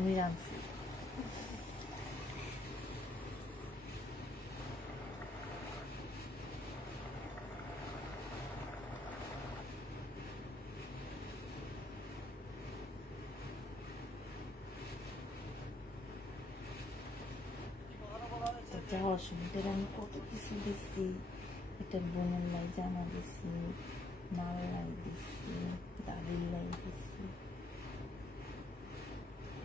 আমি রাঁধছি। যাওয়ার সময় আমি কত কিছু দিচ্ছি, এটা বোনের লাই জামা দিচ্ছি, মাল লাই দিচ্ছি, দাদির লাই দিচ্ছি,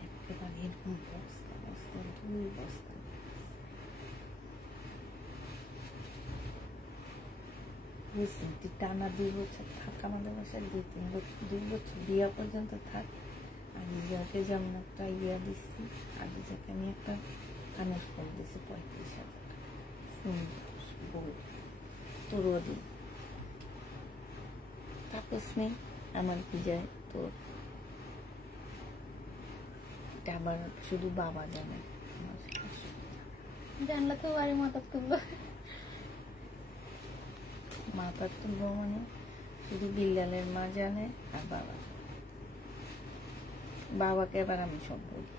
একেবারে এরকম বস্তা বস্তা 2 বস্তা। রিসেন্টলি টানা 2 বছর থাক আমাদের বাসায়, 2 বছর বিয়া পর্যন্ত থাক। আদিজাকে যেমন একটা ইয়া দিচ্ছি, আদিজাকে আমি একটা কানের ফল দিছি 35,000 টাকা, সুন্দর তোরও দিই। তাপস নেই আমার কি যায় তোর, এটা আবার শুধু বাবা জানে, জানলে তো বাড়ি মাথা তুলবো। মাথা তুলবো মানে শুধু বিল্লালের মা জানে আর বাবা। বাবাকে এবার আমি সব বলি।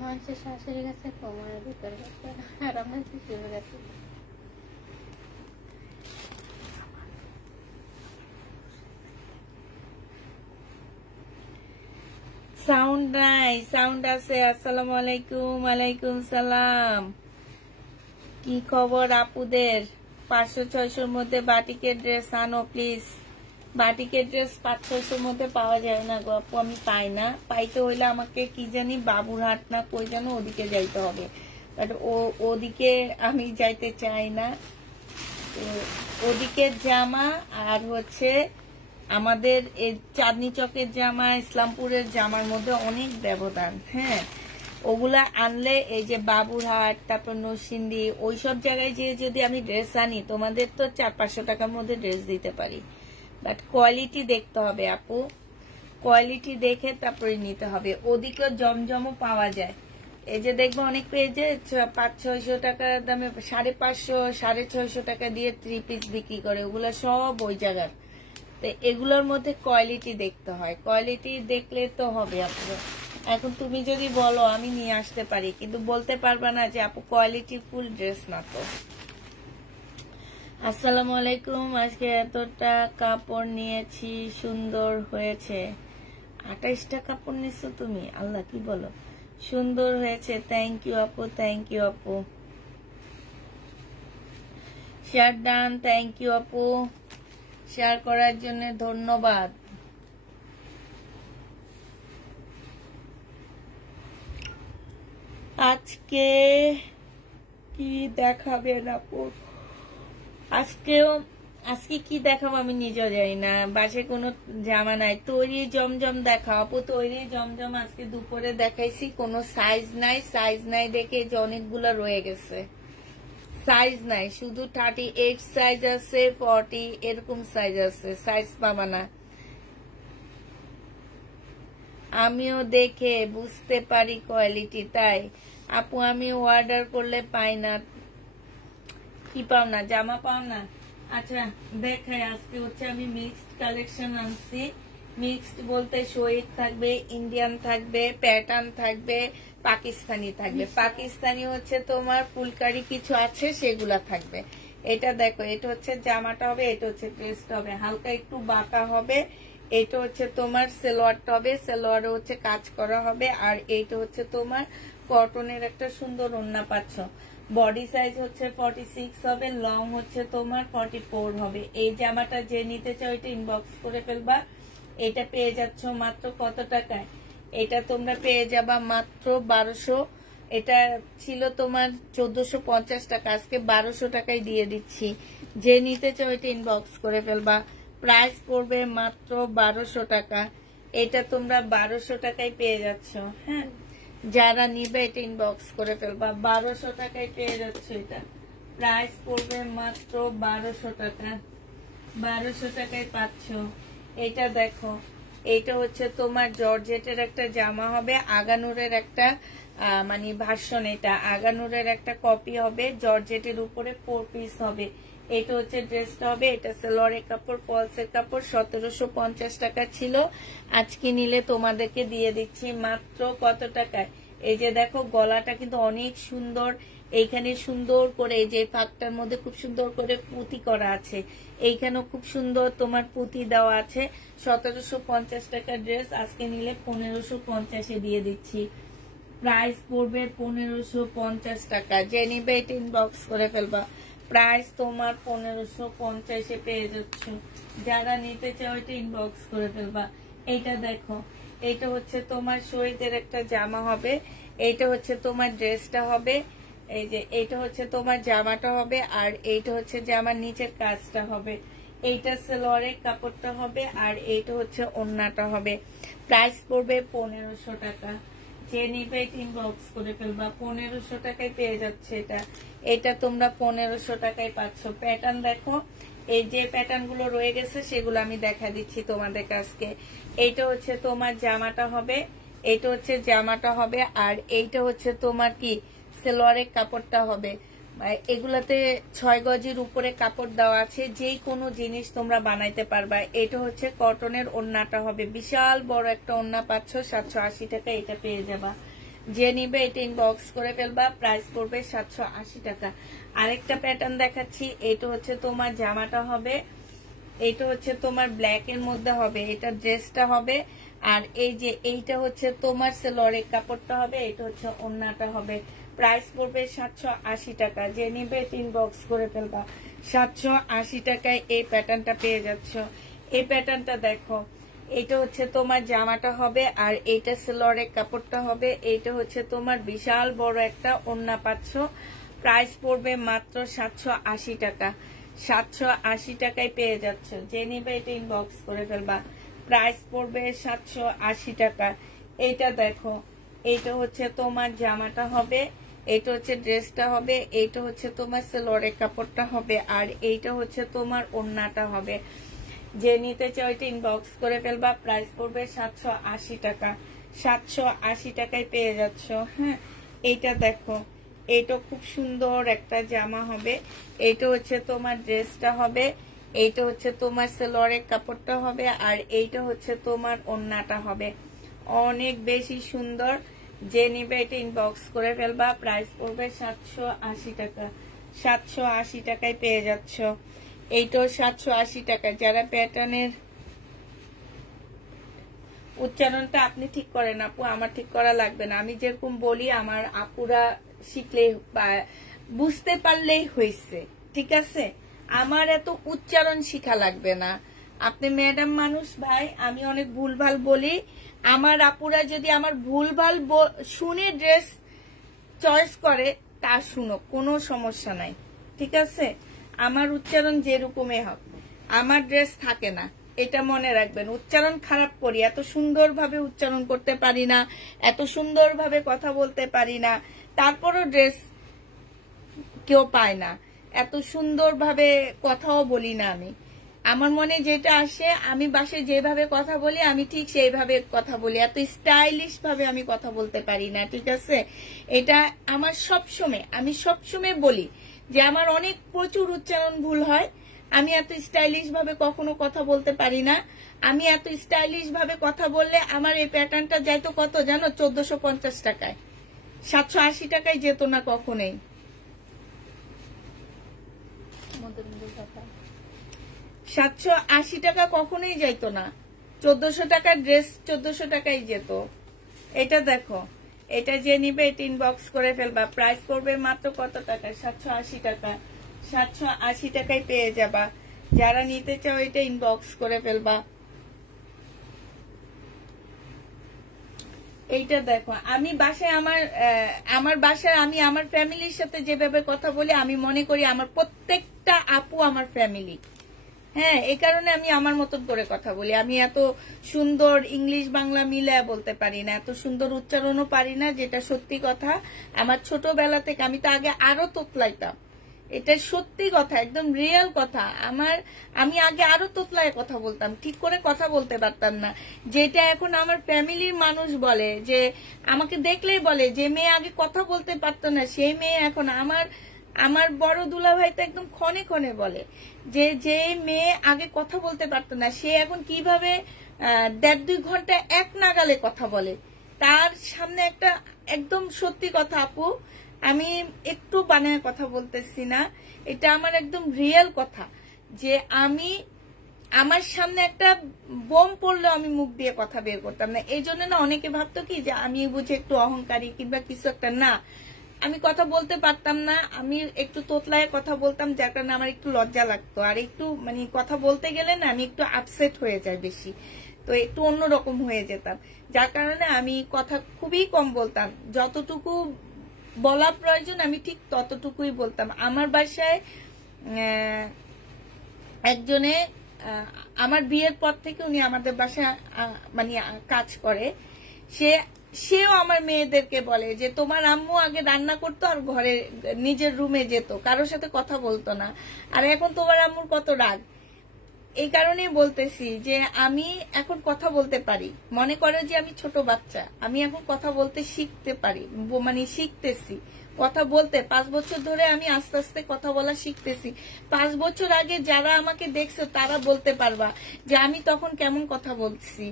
মানুষের শাশুড়ি গেছে কোমরের ভিতরে আর আমার শ্বশুর গেছে। সাউন্ড নাই, সাউন্ড আছে। আসসালামু আলাইকুম। ওয়ালাইকুম সালাম। কি খবর আপুদের? 500-600 মধ্যে বাটিকের ড্রেস আনো প্লিজ। বাটিকের ড্রেস 500-600 মধ্যে পাওয়া যায় না গো আপু, আমি পাই না। পাইতে হইলে আমাকে কি জানি বাবুরহাট না কই জানো ওদিকে যাইতে হবে, বাট ওদিকে আমি যাইতে চাই না। ওদিকের জামা আর হচ্ছে আমাদের এই চাঁদনি চকের জামা, ইসলামপুরের জামার মধ্যে অনেক ব্যবধান। হ্যাঁ, ওগুলা আনলে এই যে বাবুরহাট, তারপর নরসিংদী, ওইসব জায়গায় যে যদি আমি ড্রেস আনি, তোমাদের তো 400-500 টাকার মধ্যে ড্রেস দিতে পারি, বাট কোয়ালিটি দেখতে হবে আপু, কোয়ালিটি দেখে তারপরে নিতে হবে। ওদিকেও জমজমও পাওয়া যায়। এই যে দেখবো অনেক পেজে 500-600 টাকার দামে 550-650 টাকা দিয়ে 3 পিস বিক্রি করে, ওগুলা সব ওই জায়গার। তো এগুলোর মধ্যে কোয়ালিটি দেখতে হয়, কোয়ালিটি দেখলে তো হবে আপু। এখন তুমি যদি বলো আমি নিয়ে আসতে পারি, কিন্তু বলতে পারবা না যে আপু কোয়ালিটি ফুল ড্রেস না তো। আসসালামু আলাইকুম। আজকে এতটা কাপড় নিয়েছি, সুন্দর হয়েছে। 28টা কাপড় নিছো তুমি? আল্লাহ, কি বলো, সুন্দর হয়েছে। থ্যাংক ইউ আপু, থ্যাংক ইউ আপু। শেয়ার ডান, থ্যাংক ইউ আপু, শেয়ার করার জন্য ধন্যবাদ। আজকে কি দেখাবেন আপু? আজকে কি দেখাবো আমি নিজেও জানি না, বাসায় কোনো জামা নাই। তৈরি জমজম দেখাও আপু, তৈরি জমজম আজকে দুপুরে দেখাইছি, কোনো সাইজ নাই দেখে যে অনেকগুলো রয়ে গেছে। সাইজ নাই, শুধু 38 সাইজ আছে, 40 এরকম সাইজ আছে, সাইজ পাবা না। আমিও দেখে বুঝতে পারি কোয়ালিটি, তাই আপু আমি অর্ডার করলে পাই না। কি পাও না? জামা পাও না? আচ্ছা দেখাই, আজকে হচ্ছে আমি মিক্সড কালেকশন আনছি। মিক্সড বলতে শহীদ থাকবে, ইন্ডিয়ান থাকবে, প্যাটার্ন থাকবে, পাকিস্তানি থাকবে। পাকিস্তানি হচ্ছে তোমার ফুলকারি কিছু আছে, সেগুলা থাকবে। এটা দেখো, এটা হচ্ছে জামাটা হবে, এটা হচ্ছে ড্রেসটা হবে, হালকা একটু বাঁকা হবে। এটা হচ্ছে তোমার সেলোয়ারটা হবে, সেলোয়ারে হচ্ছে কাজ করা হবে। আর এইটা হচ্ছে তোমার কটনের একটা সুন্দর ওড়না পাচ্ছ। বডি সাইজ হচ্ছে 46 হবে, লং হচ্ছে তোমার 44 হবে। এই জামাটা যে নিতে চাও এটা ইনবক্স করে ফেলবা। এটা পেয়ে যাচ্ছ মাত্র কত টাকায়? এটা তোমরা পেয়ে যাবা মাত্র 1200। এটা ছিল তোমার 1450 টাকা, আজকে 1200 টাকায় দিয়ে দিচ্ছি। যে নিতে চাও এটা ইনবক্স করে ফেলবা। প্রাইস পড়বে মাত্র 1200 টাকা। এটা তোমরা 1200 টাকায় পেয়ে যাচ্ছ। হ্যাঁ, যারা নিবে এটা ইনবক্স করে ফেলবা। 1200 টাকায় পেয়ে যাচ্ছ, এটা প্রাইস পড়বে মাত্র 1200 টাকা। 1200 টাকায় পাচ্ছ। এটা দেখো, এটা হচ্ছে তোমার জর্জেটের একটা জামা হবে, আগানুরের একটা মানে ভার্সন, এটা আগানুরের একটা কপি হবে, জর্জেটের উপরে 4 পিস হবে। এটা হচ্ছে ড্রেসটা হবে, এটা সালোয়ারের কাপড়, ফলসের কাপড়। 1750 টাকা ছিল, আজকে নিলে তোমাদেরকে দিয়ে দিচ্ছি মাত্র কত টাকায়? এই যে দেখো গলাটা কিন্তু অনেক সুন্দর, এইখানে সুন্দর করে এই যে ফাঁকটার মধ্যে খুব সুন্দর করে পুঁতি করা আছে, এইখানেও খুব সুন্দর তোমার পুঁতি দেওয়া আছে। 1750 টাকার ড্রেস আজকে নিলে 1550-এ দিয়ে দিচ্ছি। প্রাইস পড়বে 1550 টাকা। যে নিবে এটা ইনবক্স করে ফেলবা, প্রাইস তোমার 1550-এ পেয়ে যাচ্ছ। যারা নিতে চাও এটা ইনবক্স করে ফেলবা। এইটা দেখো, এইটা হচ্ছে তোমার শহীদের একটা জামা হবে, এইটা হচ্ছে তোমার ড্রেসটা হবে, এই যে এইটা হচ্ছে তোমার জামাটা হবে, আর এইটা হচ্ছে জামার নিচের কাজটা হবে, এইটা সালোয়ারের কাপড়টা হবে, আর এইটা হচ্ছে ওড়নাটা হবে। প্রাইস পড়বে 1500 টাকা। যে নিবে ইনবক্স করে ফেলবা, 1500 টাকায় পেয়ে যাচ্ছে এটা। এটা তোমরা 1500 টাকায় পাচ্ছ। প্যাটার্ন দেখো, এই যে প্যাটার্ন গুলো রয়ে গেছে সেগুলো আমি দেখা দিচ্ছি তোমাদের কাছকে। এইটা হচ্ছে তোমার জামাটা হবে, এইটা হচ্ছে জামাটা হবে, আর এইটা হচ্ছে তোমার কি সালোয়ারের কাপড়টা হবে। এগুলাতে 6 গজের উপরে কাপড় দেওয়া আছে, যেই কোনো জিনিস তোমরা বানাইতে পারবা। এটা হচ্ছে কটনের ওড়নাটা হবে, বিশাল বড় একটা ওড়না পাচ্ছ, 780 টাকা এটা পেয়ে যাবা। যে নিবে এটা ইনবক্স করে ফেলবা, প্রাইস পড়বে 780 টাকা। আরেকটা প্যাটার্ন দেখাচ্ছি, এটা হচ্ছে তোমার জামাটা হবে, এটা হচ্ছে তোমার ব্ল্যাক এর মধ্যে হবে, এটা ড্রেসটা হবে, আর এই যে এইটা হচ্ছে তোমার সালোয়ারের কাপড়টা হবে, এটা হচ্ছে ওড়নাটা হবে। প্রাইস পড়বে 780 টাকা। যে নিবে ইনবক্স করে ফেলবা, 780 টাকায় এই প্যাটার্নটা পেয়ে যাচ্ছ। এই প্যাটার্নটা দেখো, এটা হচ্ছে তোমার জামাটা হবে, আর এইটা সালোয়ারের কাপড়টা হবে, এইটা হচ্ছে তোমার বিশাল বড় একটা ওড়না পাচ্ছ। প্রাইস পড়বে মাত্র 780 টাকা। 780 টাকায় পেয়ে যাচ্ছ। যে নিবে এটা ইনবক্স করে ফেলবা, প্রাইস পড়বে 780 টাকা। এইটা দেখো, এইটা হচ্ছে তোমার জামাটা হবে, এইটা হচ্ছে ড্রেসটা হবে, এইটা হচ্ছে তোমার সালোয়ারের কাপড়টা হবে, আর এইটা হচ্ছে তোমার ওড়নাটা হবে। যে নিতে চাও এটা ইনবক্স করে ফেলবা, প্রাইস পড়বে 780 টাকা। 780 টাকায় পেয়ে যাচ্ছ। হ্যাঁ, এইটা দেখো, এইটা খুব সুন্দর একটা জামা হবে, এইটা হচ্ছে তোমার ড্রেসটা হবে, এইটা হচ্ছে তোমার সালোয়ারের কাপড়টা হবে, আর এইটা হচ্ছে তোমার ওড়নাটা হবে। অনেক বেশি সুন্দর। যে নিবে এটা ইনবক্স করে ফেলবা, প্রাইস পড়বে 780 টাকা। 780 টাকায় পেয়ে যাচ্ছ। এইটাও 780 টাকা। যারা প্যাটার্নের উচ্চারণটা আপনি ঠিক করেন আপু, আমার ঠিক করা লাগবে না, আমি যেরকম বলি আমার আপুরা শিখলে বুঝতে পারলেই হয়েছে, ঠিক আছে? আমার এত উচ্চারণ শিখা লাগবে না। আপনি ম্যাডাম মানুষ ভাই, আমি অনেক ভুলভাল বলি, আমার আপুরা যদি আমার ভুলভাল শুনে ড্রেস চয়েস করে তা শুনো, কোনো সমস্যা নাই, ঠিক আছে? আমার উচ্চারণ যেরকমই হোক, আমার ড্রেস থাকে না, এটা মনে রাখবেন। উচ্চারণ খারাপ করি, এত সুন্দরভাবে উচ্চারণ করতে পারি না, এত সুন্দরভাবে কথা বলতে পারি না, তারপরও ড্রেস কেউ পায় না। এত সুন্দরভাবে কথাও বলি না আমি, আমার মনে যেটা আসে, আমি বাসায় যেভাবে কথা বলি আমি ঠিক সেইভাবে কথা বলি, এত স্টাইলিশ ভাবে আমি কথা বলতে পারি না, ঠিক আছে? এটা আমার সবসময়, আমি সবসময় বলি যে আমার অনেক প্রচুর উচ্চারণ ভুল হয়, আমি এত স্টাইলিশ ভাবে কখনো কথা বলতে পারি না। আমি এত স্টাইলিশ ভাবে কথা বললে আমার এই প্যাটার্নটা যাইতো কত জানো? 1450 টাকায়, 780 টাকায় যেত না কখনোই। 780 টাকা কখনোই যাইতো না। 1400 টাকার ড্রেস 1400 টাকাই যেত। এটা দেখো, এটা যে নিবে এটা ইনবক্স করে ফেলবা, প্রাইস পড়বে মাত্র কত টাকা? 780 টাকা। 780 টাকায় পেয়ে যাবা। যারা নিতে চাও এটা ইনবক্স করে ফেলবা। এইটা দেখো, আমি বাসায় আমার বাসায় আমি আমার ফ্যামিলির সাথে যেভাবে কথা বলি, আমি মনে করি আমার প্রত্যেকটা আপু আমার ফ্যামিলি। হ্যাঁ, এই কারণে আমি আমার মতন করে কথা বলি। আমি এত সুন্দর ইংলিশ বাংলা মিলায় বলতে পারি না, এত সুন্দর উচ্চারণও পারি না, যেটা সত্যি কথা। আমার ছোটবেলা থেকে, আমি তো আগে আরো তোতলাইতাম, এটা সত্যি কথা, একদম রিয়েল কথা। আমি আগে আরো তোতলায় কথা বলতাম, ঠিক করে কথা বলতে পারতাম না। যেটা এখন আমার ফ্যামিলির মানুষ বলে, যে আমাকে দেখলেই বলে যে মেয়ে আগে কথা বলতে পারতো না, সেই মেয়ে এখন আমার বড় দুলাভাই তো একদম ক্ষণে ক্ষণে বলে যে মেয়ে আগে কথা বলতে পারতো না, সে এখন কিভাবে 1.5-2 ঘন্টা এক নাগালে কথা বলে। তার সামনে একটা একদম সত্যি কথা আপু, আমি একটু বানায় কথা বলতেছি না, এটা আমার একদম রিয়েল কথা, যে আমি আমার সামনে একটা বোম পড়লেও আমি মুখ দিয়ে কথা বের করতাম না। এই জন্য না অনেকে ভাবতো কি যে আমি বুঝি একটু অহংকারী কিংবা কিছু একটা, না, আমি কথা বলতে পারতাম না, আমি একটু তোতলায় কথা বলতাম, যার কারণে আমার একটু লজ্জা লাগতো, আর একটু মানে কথা বলতে গেলে না আমি একটু আপসেট হয়ে যাই বেশি, তো একটু অন্যরকম হয়ে যেতাম, যার কারণে আমি কথা খুবই কম বলতাম। যতটুকু বলা প্রয়োজন আমি ঠিক ততটুকুই বলতাম। আমার বাসায় একজনে আমার বিয়ের পর থেকে উনি আমাদের বাসায় মানে কাজ করে, সেও আমার মেয়েদেরকে বলে যে তোমার আম্মু আগে রান্না করতো আর ঘরে নিজের রুমে যেত, কারোর সাথে কথা বলতো না, আর এখন তোমার আম্মুর কত রাগ। এই কারণেই বলতেছি যে আমি এখন কথা বলতে পারি, মনে করো যে আমি ছোট বাচ্চা, আমি এখন কথা বলতে শিখতে পারি, মানে শিখতেছি কথা বলতে। 5 বছর ধরে আমি আস্তে আস্তে কথা বলা শিখতেছি। 5 বছর আগে যারা আমাকে দেখছো তারা বলতে পারবা যে আমি তখন কেমন কথা বলছি,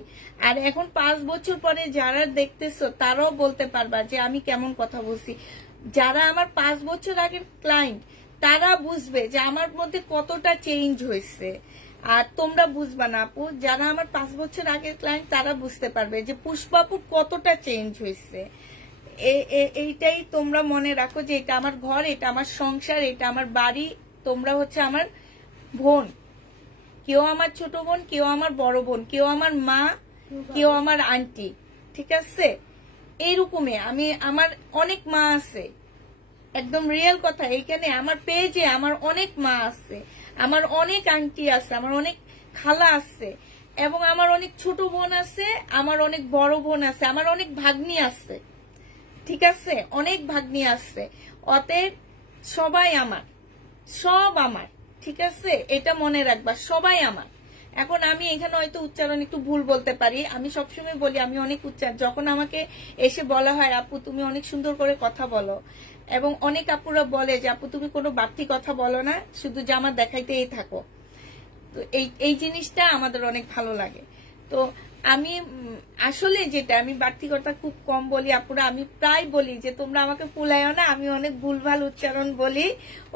আর এখন 5 বছর পরে যারা দেখতেছো তারাও বলতে পারবা যে আমি কেমন কথা বলছি। যারা আমার 5 বছর আগের ক্লায়েন্ট তারা বুঝবে যে আমার মধ্যে কতটা চেঞ্জ হয়েছে, আর তোমরা বুঝবা না আপু, যারা আমার 5 বছর আগের ক্লায়েন্ট তারা বুঝতে পারবে যে পুষ্পাপুর কতটা চেঞ্জ হয়েছে। এইটাই তোমরা মনে রাখো যে এটা আমার ঘর, এটা আমার সংসার, এটা আমার বাড়ি, তোমরা হচ্ছে আমার বোন, কেউ আমার ছোট বোন, কেউ আমার বড় বোন, কেউ আমার মা, কেউ আমার আন্টি, ঠিক আছে? এইরকমই আমার অনেক মা আছে, একদম রিয়েল কথা। এইখানে আমার পেজে আমার অনেক মা আছে, আমার অনেক আন্টি আছে, আমার অনেক খালা আছে, এবং আমার অনেক ছোট বোন আছে, আমার অনেক বড় বোন আছে, আমার অনেক ভাগ্নি আছে, ঠিক আছে? অনেক ভাগ্নি আছে। অতএব সবাই আমার, সব আমার, ঠিক আছে? এটা মনে রাখবা, সবাই আমার। এখন আমি এখানে হয়তো উচ্চারণ একটু ভুল বলতে পারি, আমি সবসময় বলি আমি অনেক উচ্চারণ, যখন আমাকে এসে বলা হয় আপু তুমি অনেক সুন্দর করে কথা বলো, এবং অনেক আপুরা বলে যে আপু তুমি কোনো বাড়তি কথা বলো না, শুধু জামা দেখাইতেই থাকো, তো এই জিনিসটা আমাদের অনেক ভালো লাগে। তো আমি আসলে যেটা আমি বাড়তি কথা খুব কম বলি আপুরা, আমি প্রায় বলি যে তোমরা আমাকে ফুলাইও না, আমি অনেক ভুলভাল উচ্চারণ বলি,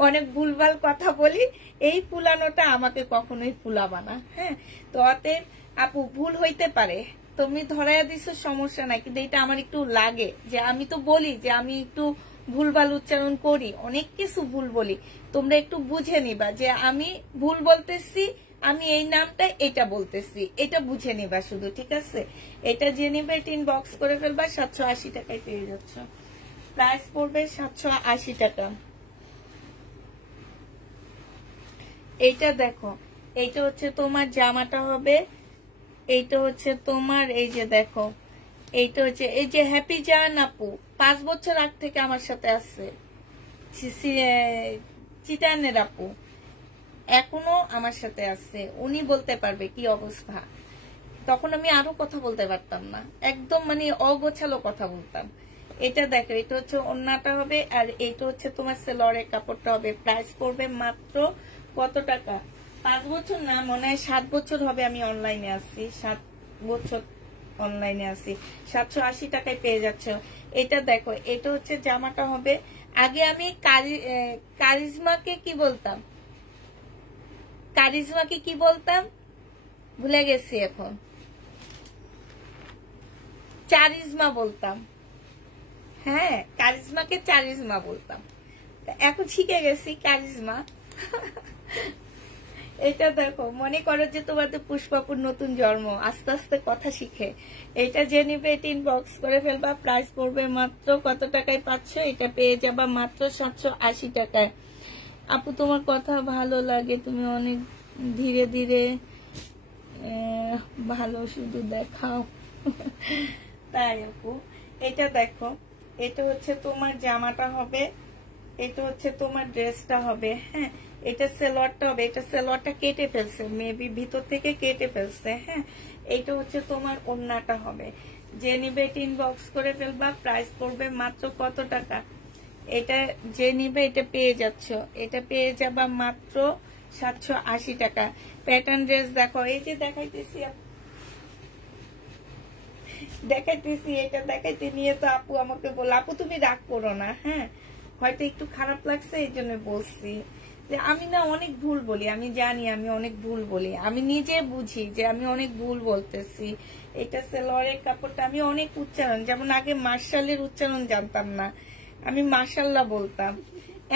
অনেক ভুলভাল কথা বলি, এই ফুলানোটা আমাকে কখনোই ফুলাবা না, হ্যাঁ? তো অতএব আপু ভুল হইতে পারে, তুমি ধরাইয়া দিছো সমস্যা নাই, কিন্তু এটা আমার একটু লাগে যে আমি তো বলি যে আমি একটু ভুলভাল উচ্চারণ করি, অনেক কিছু ভুল বলি, তোমরা একটু বুঝে নিবা যে আমি ভুল বলতেছি, আমি এই নামটা এটা বলতেছি, এটা বুঝে নিবা শুধু, ঠিক আছে? এটা জেনে নিবে, এটা ইনবক্স করে ফেলবা, 780 টাকায় পেয়ে যাচ্ছ, প্রাইস পড়বে 780 টাকা। এইটা দেখো, এইটা হচ্ছে তোমার জামাটা হবে, এইটা হচ্ছে তোমার, এই যে দেখো, এইটা হচ্ছে এই যে হ্যাপি জান আপু 5 বছর আগ থেকে আমার সাথে আছে, চিটানের আপু এখনো আমার সাথে আছে, উনি বলতে পারবে কি অবস্থা। তখন আমি আরো কথা বলতে পারতাম না, একদম মানে অগোছালো কথা বলতাম। এটা দেখো, এটা হচ্ছে ওন্নাটা হবে, আর এইটা হচ্ছে তোমার সেলরের কাপড়টা হবে। প্রাইস পড়বে মাত্র কত টাকা? 5 বছর না, মনে হয় 7 বছর হবে আমি অনলাইনে আসছি, 7 বছর অনলাইনে আসি, 780 টাকায় পেয়ে যাচ্ছ। এটা দেখো, এটা হচ্ছে জামাটা হবে। আগে আমি কারিজমাকে কি বলতাম, কারিজমাকে কি বলতাম ভুলে গেছি, এখন চারিজমা বলতাম, হ্যাঁ কারিজমাকে চারিজমা বলতাম, এখন শিখে গেছি কারিজমা। এটা দেখো, মনে করো যে তোমাদের পুষ্পাপুর নতুন জন্ম, আস্তে আস্তে কথা শিখে। এটা যে নিবে এটা ইনবক্স করে ফেলবা, প্রাইস পড়বে মাত্র কত টাকায় পাচ্ছ? এটা পেয়ে যাবা মাত্র 780 টাকায়। আপু তোমার কথা ভালো লাগে, তুমি অনেক ধীরে ধীরে ভালো শুধু দেখাও। তাই আপু, এটা দেখো, এটা হচ্ছে তোমার জামাটা হবে, এটা হচ্ছে তোমার ড্রেসটা হবে, হ্যাঁ এটা সেলোয়ারটা হবে। এটা সেলোয়ারটা কেটে ফেলছে, মেবি ভিতর থেকে কেটে ফেলছে, হ্যাঁ। এইটা হচ্ছে তোমার ওড়নাটা হবে। যে নিবে এটা ইনবক্স করে ফেলবা, প্রাইস পড়বে মাত্র কত টাকা? এটা যে নিবে এটা পেয়ে যাচ্ছ, এটা পেয়ে যাবা মাত্র 780 টাকা। প্যাটার্ন ড্রেস দেখো, এই যে দেখাইতেছি এটা দেখাইতে নিয়ে তো আপু আমাকে বলল, আপু তুমি রাগ করো না, হ্যাঁ হয়তো একটু খারাপ লাগছে এই জন্য বলছি যে আমি না অনেক ভুল বলি, আমি জানি আমি অনেক ভুল বলি, আমি নিজে বুঝি যে আমি অনেক ভুল বলতেছি। এটা সালোয়ারের কাপড়টা আমি অনেক উচ্চারণ, যেমন আগে মার্শালের উচ্চারণ জানতাম না, আমি মার্শাল্লাহ বলতাম,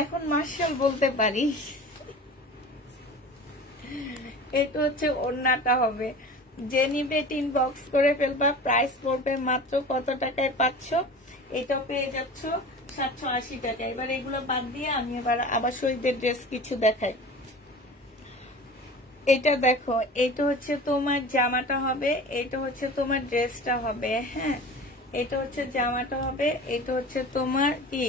এখন মার্শাল বলতে পারি। এটা হচ্ছে ওড়নাটা হবে, যে নিবে ইনবক্স করে ফেলবা। প্রাইস পড়বে মাত্র কত টাকায় পাচ্ছ, এটাও পেয়ে যাচ্ছ 780 টাকা। এবার এগুলো বাদ দিয়ে আমি এবার আবার শহীদের ড্রেস কিছু দেখাই। এটা দেখো, এটা হচ্ছে তোমার জামাটা হবে, এটা হচ্ছে তোমার ড্রেসটা হবে, হ্যাঁ এটা হচ্ছে জামাটা হবে, এটা হচ্ছে তোমার কি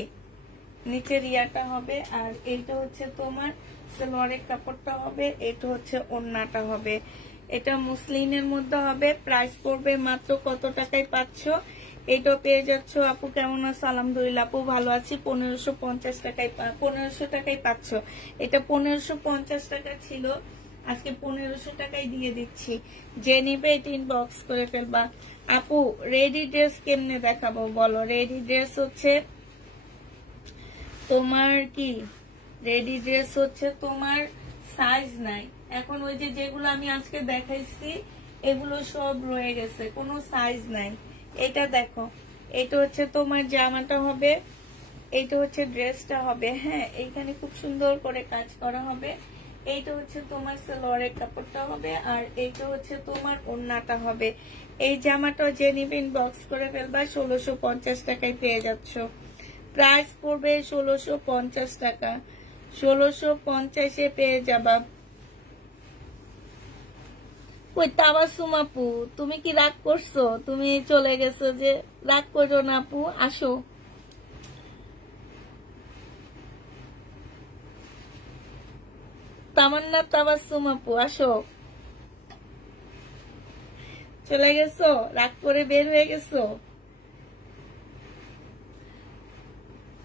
নিচের ইয়াটা হবে, আর এটা হচ্ছে তোমার সালোয়ারের কাপড়টা হবে, এটা হচ্ছে ওড়নাটা হবে। এটা মুসলিনের মধ্যে হবে। প্রাইস পড়বে মাত্র কত টাকায় পাচ্ছ, এটাও পেয়ে যাচ্ছ। আপু কেমন আছো? আলহামদুলিল্লাহ আপু ভালো আছি। 1550 টাকায় 1500 টাকায় পাচ্ছ। এটা 1550 টাকা ছিল, আজকে 1500 টাকায় দিয়ে দিচ্ছি। যে নিবে এটা ইনবক্স করে ফেলবা। আপু রেডি ড্রেস কেমনে দেখাবো বলো? রেডি ড্রেস হচ্ছে তোমার কি, রেডি ড্রেস হচ্ছে তোমার সাইজ নাই এখন, ওই যে যেগুলো আমি আজকে দেখাইছি এগুলো সব রয়ে গেছে, কোনো সাইজ নাই। এটা দেখো, এটা হচ্ছে তোমার জামাটা হবে, এটা হচ্ছে ড্রেসটা হবে, হ্যাঁ এইখানে খুব সুন্দর করে কাজ করা হবে। এইটা হচ্ছে তোমার সালোয়ারের কাপড়টা হবে, আর এইটা হচ্ছে তোমার ওড়নাটা হবে। এই জামাটা যে নিবে ইনবক্স করে ফেলবা। 1650 টাকায় পেয়ে যাচ্ছ। প্রাইস পড়বে 1650 টাকা, 1650-এ পেয়ে যাবা। কই তাবাসসুম আপু, তুমি কি রাগ করছো? তুমি চলে গেছো যে, রাগ করো না আপু, আসো। তামান্না তাবাসসুম আপু আসো। চলে গেছো, রাগ করে বের হয়ে গেছো?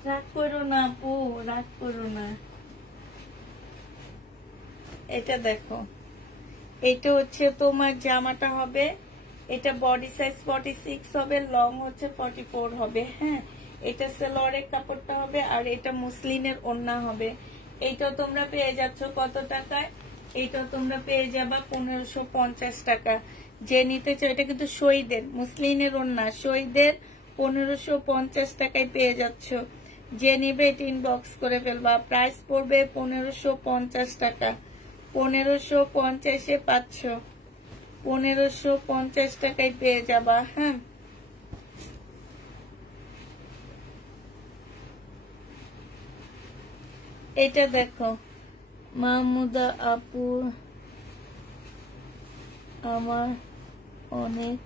রাগ করো না আপু, রাগ করো না। এটা দেখো, এটা হচ্ছে তোমার জামাটা হবে, এটা বডি সাইজ 46 হবে, লং হচ্ছে 44 হবে, হ্যাঁ এটা সালোয়ারের কাপড়টা হবে, আর এটা মুসলিনের ওড়না হবে। এইটা তোমরা পেয়ে যাচ্ছ কত টাকায়? এইটা তোমরা পেয়ে যাবা 1550 টাকা। যে নিতে চাও, এটা কিন্তু শহীদের মুসলিনের ওড়না, শহীদের 1550 টাকায় পেয়ে যাচ্ছ। যে নিবে এটা ইনবক্স করে ফেলবা। প্রাইস পড়বে 1550 টাকা, 1550-এ পাচ্ছ, 1550 টাকায় পেয়ে যাবা, হ্যাঁ। এটা দেখো, মাহমুদা আপু আমার অনেক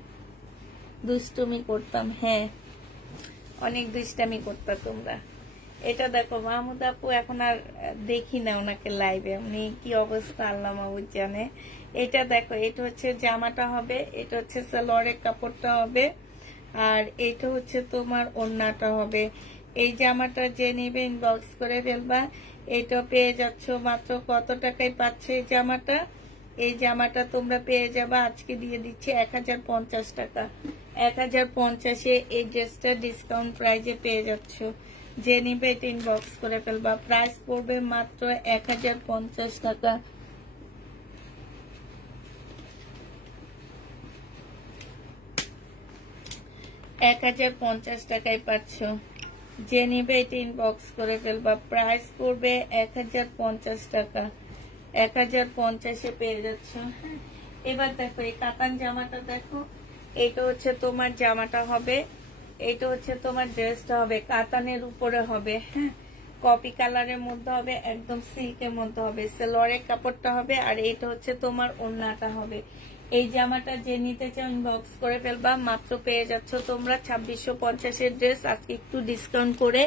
দুষ্টুমি করতাম, হ্যাঁ অনেক দুষ্টামি করতাম তোমরা। এটা দেখো, মাহমুদ আপু এখন আর দেখি না ওনাকে লাইভে, উনি কি অবস্থা আল্লাহ মাহমুদ জানে। এটা দেখো, এটা হচ্ছে জামাটা হবে, এটা হচ্ছে সালোয়ারের কাপড়টা হবে, আর এটা হচ্ছে তোমার ওড়নাটা হবে। এই জামাটা যে নিবে ইনবক্স করে ফেলবা। এটা পেয়ে যাচ্ছ মাত্র কত টাকায় পাচ্ছ এই জামাটা? এই জামাটা তোমরা পেয়ে যাবা, আজকে দিয়ে দিচ্ছি 1050 টাকা। 1050-এ এই ড্রেসটা ডিসকাউন্ট প্রাইজে পেয়ে যাচ্ছ। যে নিবে এটা ইনবক্স করে ফেলবা। প্রাইস পড়বে মাত্র 1050 টাকা। টাকায় পাচ্ছ। যে নিবে এটা ইনবক্স করে ফেলবা। প্রাইস পড়বে 1050 টাকা, 1050-এ পেয়ে যাচ্ছ। এবার দেখো এই কাতান জামাটা দেখো, এটা হচ্ছে তোমার জামাটা হবে, এটা হচ্ছে তোমার ড্রেসটা হবে, কাতানের উপরে হবে, হ্যাঁ কপি কালারের মধ্যে হবে, একদম সিল্কের মধ্যে হবে, সালোয়ারের কাপড়টা হবে, আর এটা হচ্ছে তোমার ওড়নাটা হবে। এই জামাটা যে নিতে চাও ইনবক্স করে ফেলবা। মাত্র পেয়ে যাচ্ছ তোমরা 2650-এর ড্রেস, আজকে একটু ডিসকাউন্ট করে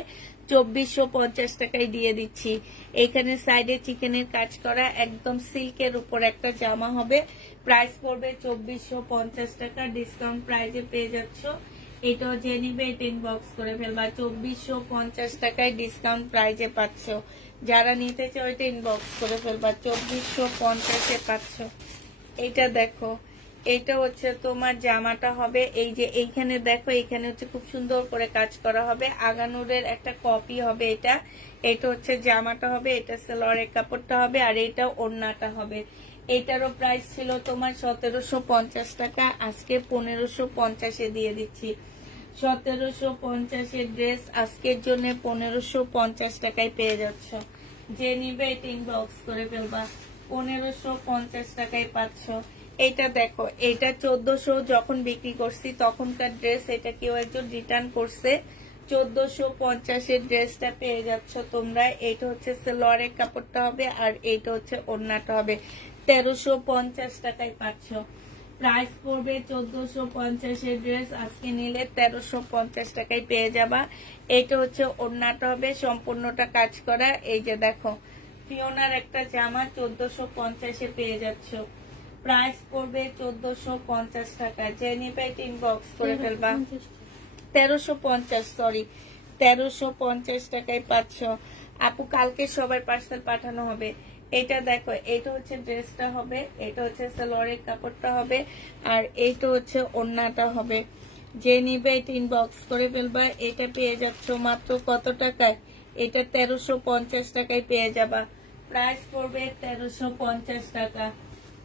2450 টাকায় দিয়ে দিচ্ছি। এখানে সাইডে চিকেনের কাজ করা একদম সিল্কের উপর একটা জামা হবে। প্রাইস পড়বে 2450 টাকা, ডিসকাউন্ট প্রাইজে পেয়ে যাচ্ছ। এটাও যে নিবে এটা ইনবক্স করে ফেলবা। 2450 টাকায় ডিসকাউন্ট প্রাইজে পাচ্ছ। যারা নিতে চাও এটা ইনবক্স করে ফেলবা। 2450-এ পাচ্ছ। এটা দেখো, এটা হচ্ছে তোমার জামাটা হবে এই যে এইখানে দেখো, এইখানে হচ্ছে খুব সুন্দর করে কাজ করা হবে, আগানুরের একটা কপি হবে এটা। এটা হচ্ছে জামাটা হবে, এটা সালোয়ারের কাপড়টা হবে, আর এটা ওড়নাটা হবে। এটারও প্রাইস ছিল তোমার 1750 টাকা, আজকে 1550-এ দিয়ে দিচ্ছি। 1750-এর ড্রেস আজকের জন্য 1550 টাকায় পেয়ে যাচ্ছ। যে নিবে এটা ইনবক্স করে ফেলবা। 1550 টাকায় পাচ্ছ। এটা দেখো, এটা 1400 যখন বিক্রি করছি তখনকার ড্রেস, এটা কেউ একজন রিটার্ন করছে। 1450-এর ড্রেসটা পেয়ে যাচ্ছ তোমরা। এটা হচ্ছে সালোয়ারের কাপড়টা হবে, আর এইটা হচ্ছে ওড়নাটা হবে। 1350 টাকায় পাচ্ছ। প্রাইস পড়বে 1450-এর ড্রেস আজকে নিলে 1350 টাকায় পেয়ে যাবা। এটা হচ্ছে ওড়নাটা হবে, সম্পূর্ণটা কাজ করা। এই যে দেখো, ফিওনার একটা জামা 1450-এ পেয়ে যাচ্ছ। প্রাইস পড়বে 1450 টাকা। যে নিবে এটা ইনবক্স করে ফেলবা। 1350, সরি 1350 টাকায় পাচ্ছ। আপু কালকে সবার পার্সেল পাঠানো হবে। এটা দেখো, এটা হচ্ছে ড্রেসটা হবে, এটা হচ্ছে সালোয়ারের কাপড়টা হবে, আর এইটা হচ্ছে ওড়নাটা হবে। যে নিবে এটা ইনবক্স করে ফেলবা। এটা পেয়ে যাচ্ছ মাত্র কত টাকায়? এটা 1350 টাকায় পেয়ে যাবা। প্রাইস পড়বে 1350 টাকা।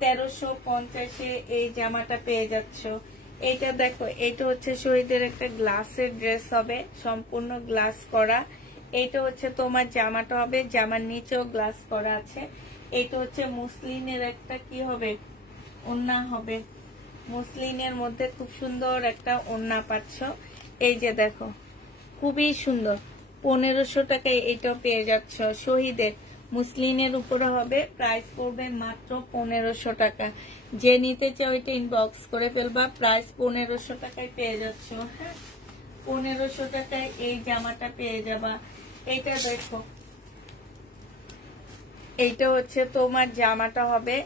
1350-এ এই জামাটা পেয়ে যাচ্ছ। এইটা দেখো, এটা হচ্ছে শহীদের একটা গ্লাসের ড্রেস হবে, সম্পূর্ণ গ্লাস করা। এটা হচ্ছে তোমার জামাটা হবে, জামার নিচেও গ্লাস করা আছে। এটা হচ্ছে মুসলিনের একটা কি হবে, ওড়না হবে। মুসলিনের মধ্যে খুব সুন্দর একটা ওড়না পাচ্ছ। এই যে দেখো, খুবই সুন্দর। 1500 টাকায় এটাও পেয়ে যাচ্ছ। শহীদের মুসলিনের উপরে হবে, প্রাইস পড়বে মাত্র 1500 টাকা। যে নিতে চাও এটা ইনবক্স করে ফেলবা। প্রাইস 1500 টাকায় পেয়ে যাচ্ছ। হ্যাঁ, 1500 টাকায় এই জামাটা পেয়ে যাবা। এটা দেখো, এইটা হচ্ছে তোমার জামাটা হবে,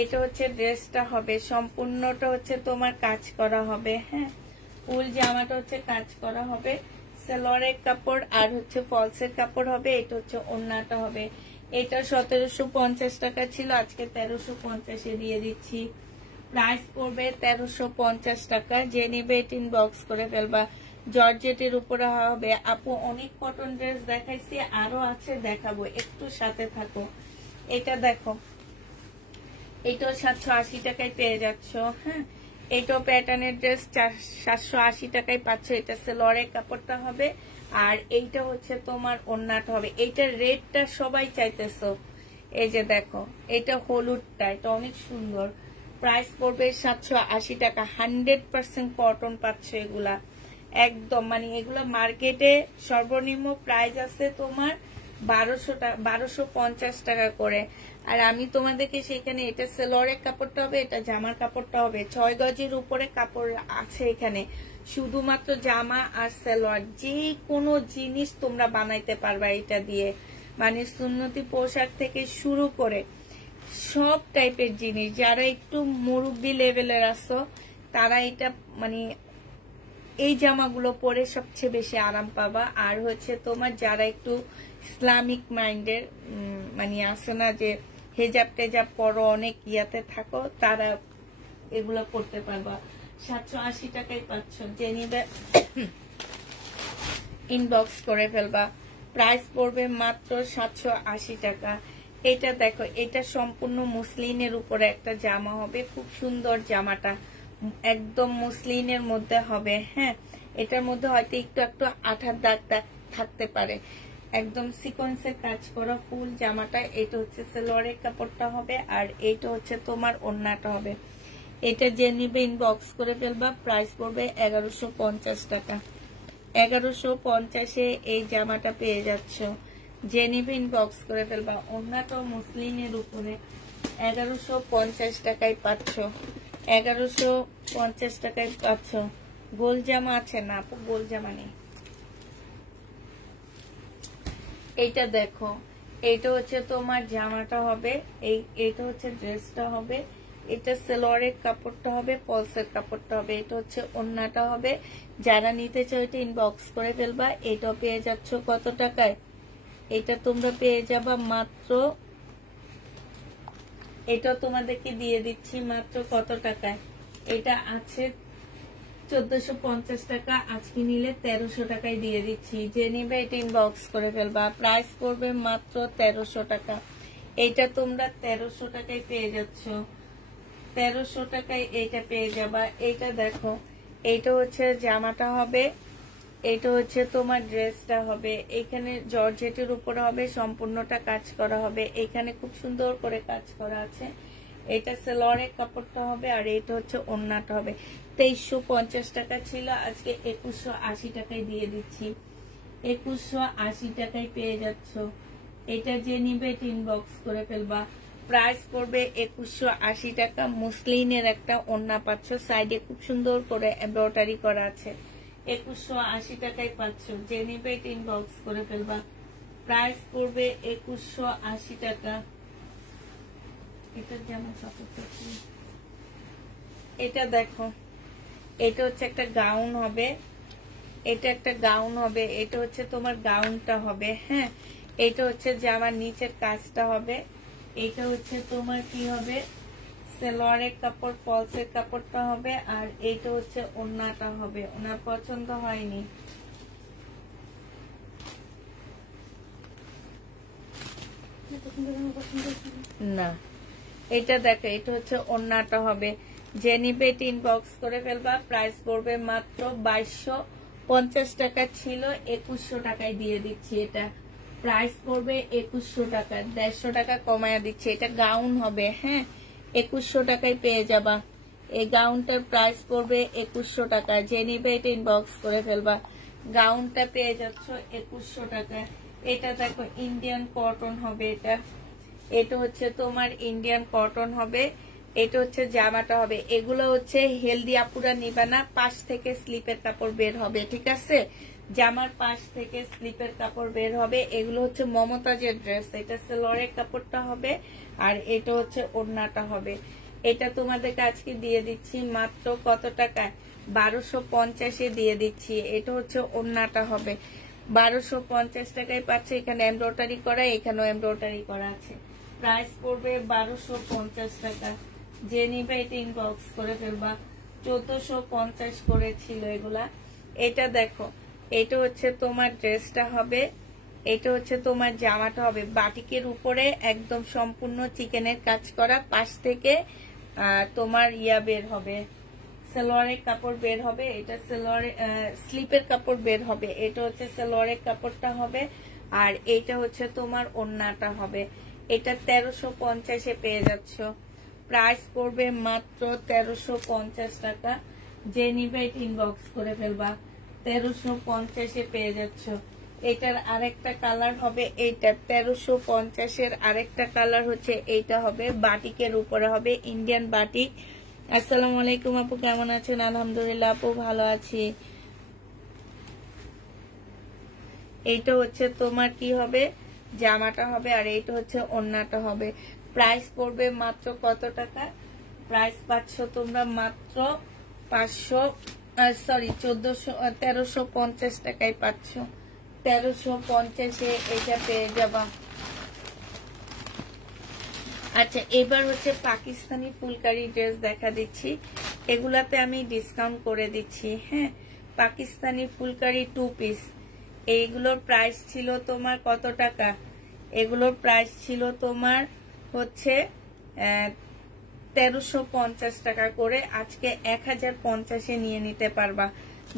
এটা হচ্ছে ড্রেসটা হবে, সম্পূর্ণটা হচ্ছে তোমার কাজ করা হবে। হ্যাঁ, ফুল জামাটা হচ্ছে কাজ করা হবে, সালোয়ারের কাপড় আর হচ্ছে ফলসের কাপড় হবে। এটা হচ্ছে ওড়নাটা হবে। এটা 1750 টাকা ছিল, আজকে 1350-এ দিয়ে দিচ্ছি। প্রাইস পড়বে 1350 টাকা। যে নিবে এটা ইনবক্স করে ফেলবা। জর্জেটের উপরে হবে। আপু অনেক কটন ড্রেস দেখাইছি, আরো আছে দেখাবো, একটু সাথে থাকো। এটা দেখো, এটাও 780 টাকায় পেয়ে যাচ্ছ। হ্যাঁ, এটাও প্যাটার্নের ড্রেস 780 টাকায় পাচ্ছ। এটা সালোয়ারের কাপড়টা হবে, আর এইটা হচ্ছে তোমার ওড়নাটা হবে। এইটার রেটটা সবাই চাইতেছো। এই যে দেখো, এটা হলুদটা, এটা অনেক সুন্দর। প্রাইস পড়বে 780 টাকা। 100% কটন পাচ্ছ এগুলা, একদম মানে এগুলো মার্কেটে সর্বনিম্ন প্রাইস আছে তোমার 1250 টাকা করে। আর আমি তোমাদেরকে সেখানে, এটা সালোয়ারের কাপড়টা হবে, এটা জামার কাপড়টা হবে। 6 গজের উপরে কাপড় আছে এখানে, শুধুমাত্র জামা আর সালোয়ার। যে কোনো জিনিস তোমরা বানাইতে পারবা এটা দিয়ে, মানে সুন্নতি পোশাক থেকে শুরু করে সব টাইপের জিনিস। যারা একটু মুরব্বি লেভেলের আছো তারা এটা মানে এই জামাগুলো পরে সবচেয়ে বেশি আরাম পাবা। আর হচ্ছে তোমার যারা একটু ইসলামিক মাইন্ডের মানে আসে না, যে হেজাব টেজাব পরো, অনেক ইয়াতে থাকো, তারা এগুলো পড়তে পারবা। 780 টাকায় পাচ্ছ। যে নিবে ইনবক্স করে ফেলবা। প্রাইস পড়বে মাত্র 780 টাকা। এটা দেখো, এটা সম্পূর্ণ মুসলিনের উপরে একটা জামা হবে, খুব সুন্দর জামাটা, একদম মুসলিনের মধ্যে হবে। হ্যাঁ, এটার মধ্যে হয়তো একটু একটু আঠার দাগ দাগ থাকতে পারে। একদম সিকোয়েন্সের কাজ করা ফুল জামাটা। এটা হচ্ছে সালোয়ারের কাপড়টা হবে, আর এইটা হচ্ছে তোমার ওড়নাটা হবে। এটা যে নিবে ইনবক্স করে ফেলবা। প্রাইস পড়বে 1150 টাকা। 1150-এ এই জামাটা পেয়ে যাচ্ছ। যে নিবে ইনবক্স করে ফেলবা। ওড়নাটাও মুসলিনের উপরে 1150 টাকায় পাচ্ছ। 1150 টাকায় পাচ্ছ। গোল জামা আছে না আপু? গোল জামা নেই। এইটা দেখো, এইটা হচ্ছে তোমার জামাটা হবে, এইটা হচ্ছে ড্রেসটা হবে। এটা সালোয়ারের কাপড়টা হবে, পলসের কাপড়টা হবে, এটা হচ্ছে ওড়নাটা হবে। যারা নিতে চাও এটা ইনবক্স করে ফেলবা। এটা পেয়ে যাচ্ছ কত টাকায়? এটা তোমরা পেয়ে যাবা মাত্র, এটা তোমাদেরকে দিয়ে দিচ্ছি মাত্র কত টাকায়? এটা আছে 1450 টাকা, আজকে নিলে 1300 টাকায় দিয়ে দিচ্ছি। যে নিবে এটা ইনবক্স করে ফেলবা। প্রাইস পড়বে মাত্র 1300 টাকা। এইটা তোমরা 1300 টাকায় পেয়ে যাচ্ছ, 1300 টাকায় এইটা পেয়ে যাবা। এইটা দেখো, এইটা হচ্ছে জামাটা হবে, এইটা হচ্ছে তোমার ড্রেসটা হবে। এখানে জর্জেটের উপরে হবে, সম্পূর্ণটা কাজ করা হবে। এখানে খুব সুন্দর করে কাজ করা আছে। এটা সালোয়ারের কাপড়টা হবে, আর এটা হচ্ছে ওড়নাটা হবে। 2350 টাকা ছিল, আজকে 2180 টাকায় দিয়ে দিচ্ছি। 2180 টাকায় পেয়ে যাচ্ছ। এটা যে নিবে এটা ইনবক্স করে ফেলবা। প্রাইস পড়বে 2180 টাকা। মুসলিনের একটা ওড়না পাচ্ছ, সাইডে খুব সুন্দর করে এমব্রয়ডারি করা আছে। 2180 টাকায় পাচ্ছ। যে নিবে এটা ইনবক্স করে ফেলবা। প্রাইস পড়বে 2180 টাকা। এটা যেমন এটা দেখো, এটা হচ্ছে একটা গাউন হবে, এটা একটা গাউন হবে। এটা হচ্ছে তোমার গাউনটা হবে, হ্যাঁ। এটা হচ্ছে জামার নিচের কাজটা হবে। এটা হচ্ছে তোমার কি হবে, সালোয়ারের কাপড়, পলসের কাপড়টা হবে। আর এইটা হচ্ছে ওড়নাটা হবে। ওনার পছন্দ হয়নি? না, এটা দেখো, এটা হচ্ছে ওড়নাটা হবে। যে নিবে এটা ইনবক্স করে ফেলবা। প্রাইস পড়বে মাত্র 2250 টাকা ছিল, 2100 টাকায় দিয়ে দিচ্ছি। এটা প্রাইস পড়বে 2100 টাকা, 150 টাকা কমায়া দিচ্ছে। এটা গাউন হবে, হ্যাঁ, 2100 টাকায় পেয়ে যাবা। এই গাউনটার প্রাইস পড়বে 2100 টাকা। যে নিবে এটা ইনবক্স করে ফেলবা। গাউনটা পেয়ে যাচ্ছ 2100 টাকা। এটা দেখো, ইন্ডিয়ান কটন হবে। এটা হচ্ছে তোমার ইন্ডিয়ান কটন হবে। এটা হচ্ছে জামাটা হবে। এগুলো হচ্ছে হেলদি আপুরা নিবা না, পাশ থেকে স্লিপের কাপড় বের হবে, ঠিক আছে? জামার পাশ থেকে স্লিপের কাপড় বের হবে। এগুলো হচ্ছে মমতাজের ড্রেস। এটা সালোয়ারের কাপড়টা হবে, আর এটা হচ্ছে ওড়নাটা হবে। এটা তোমাদেরকে আজকে দিয়ে দিচ্ছি মাত্র কত টাকায়? 1250-এ দিয়ে দিচ্ছি। এটা হচ্ছে ওড়নাটা হবে। 1250 টাকায় পাচ্ছে। এখানে এমব্রয়ডারি করা, এখানেও এমব্রয়ডারি করা আছে। প্রাইস পড়বে 1250 টাকা। যে নিবে এটা ইনবক্স করে ফেলবা। 1450 করে ছিল এগুলা। এটা দেখো, এটা হচ্ছে তোমার ড্রেসটা হবে, এটা হচ্ছে তোমার জামাটা হবে। বাটিকের উপরে একদম সম্পূর্ণ চিকেনের কাজ করা, পাশ থেকে তোমার ইয়া বের হবে, সালোয়ারের কাপড় বের হবে। এটা সালোয়ারের স্লিপের কাপড় বের হবে। এটা হচ্ছে সালোয়ারের কাপড়টা হবে, আর এইটা হচ্ছে তোমার ওড়নাটা হবে। এটা 1350-এ পেয়ে যাচ্ছ। প্রাইস পড়বে মাত্র 1350 টাকা। যে নিবে এটা ইনবক্স করে ফেলবা। 1350-এ পেয়ে যাচ্ছ। এটার আরেকটা কালার হবে, এইটা 1350-এর আরেকটা কালার হচ্ছে এইটা হবে, বাটিকের উপরে হবে, ইন্ডিয়ান বাটিক। আসসালামু আলাইকুম আপু, কেমন আছেন? আলহামদুলিল্লাহ আপু, ভালো আছি। এইটা হচ্ছে তোমার কি হবে, জামাটা হবে, আর এইটা হচ্ছে ওড়নাটা হবে। প্রাইস পড়বে মাত্র কত টাকা? প্রাইস পাচ্ছ তোমরা মাত্র 1350 টাকায় পাচ্ছ। 1350-এ এটা পেয়ে যাবা। আচ্ছা, এবার হচ্ছে পাকিস্তানি ফুলকারি ড্রেস দেখা দিচ্ছি। এগুলাতে আমি ডিসকাউন্ট করে দিচ্ছি, হ্যাঁ। পাকিস্তানি ফুলকারি 2 পিস, এইগুলোর প্রাইস ছিল তোমার কত টাকা? এগুলোর প্রাইস ছিল তোমার হচ্ছে 1350 টাকা করে। আজকে 1050-এ নিয়ে নিতে পারবা।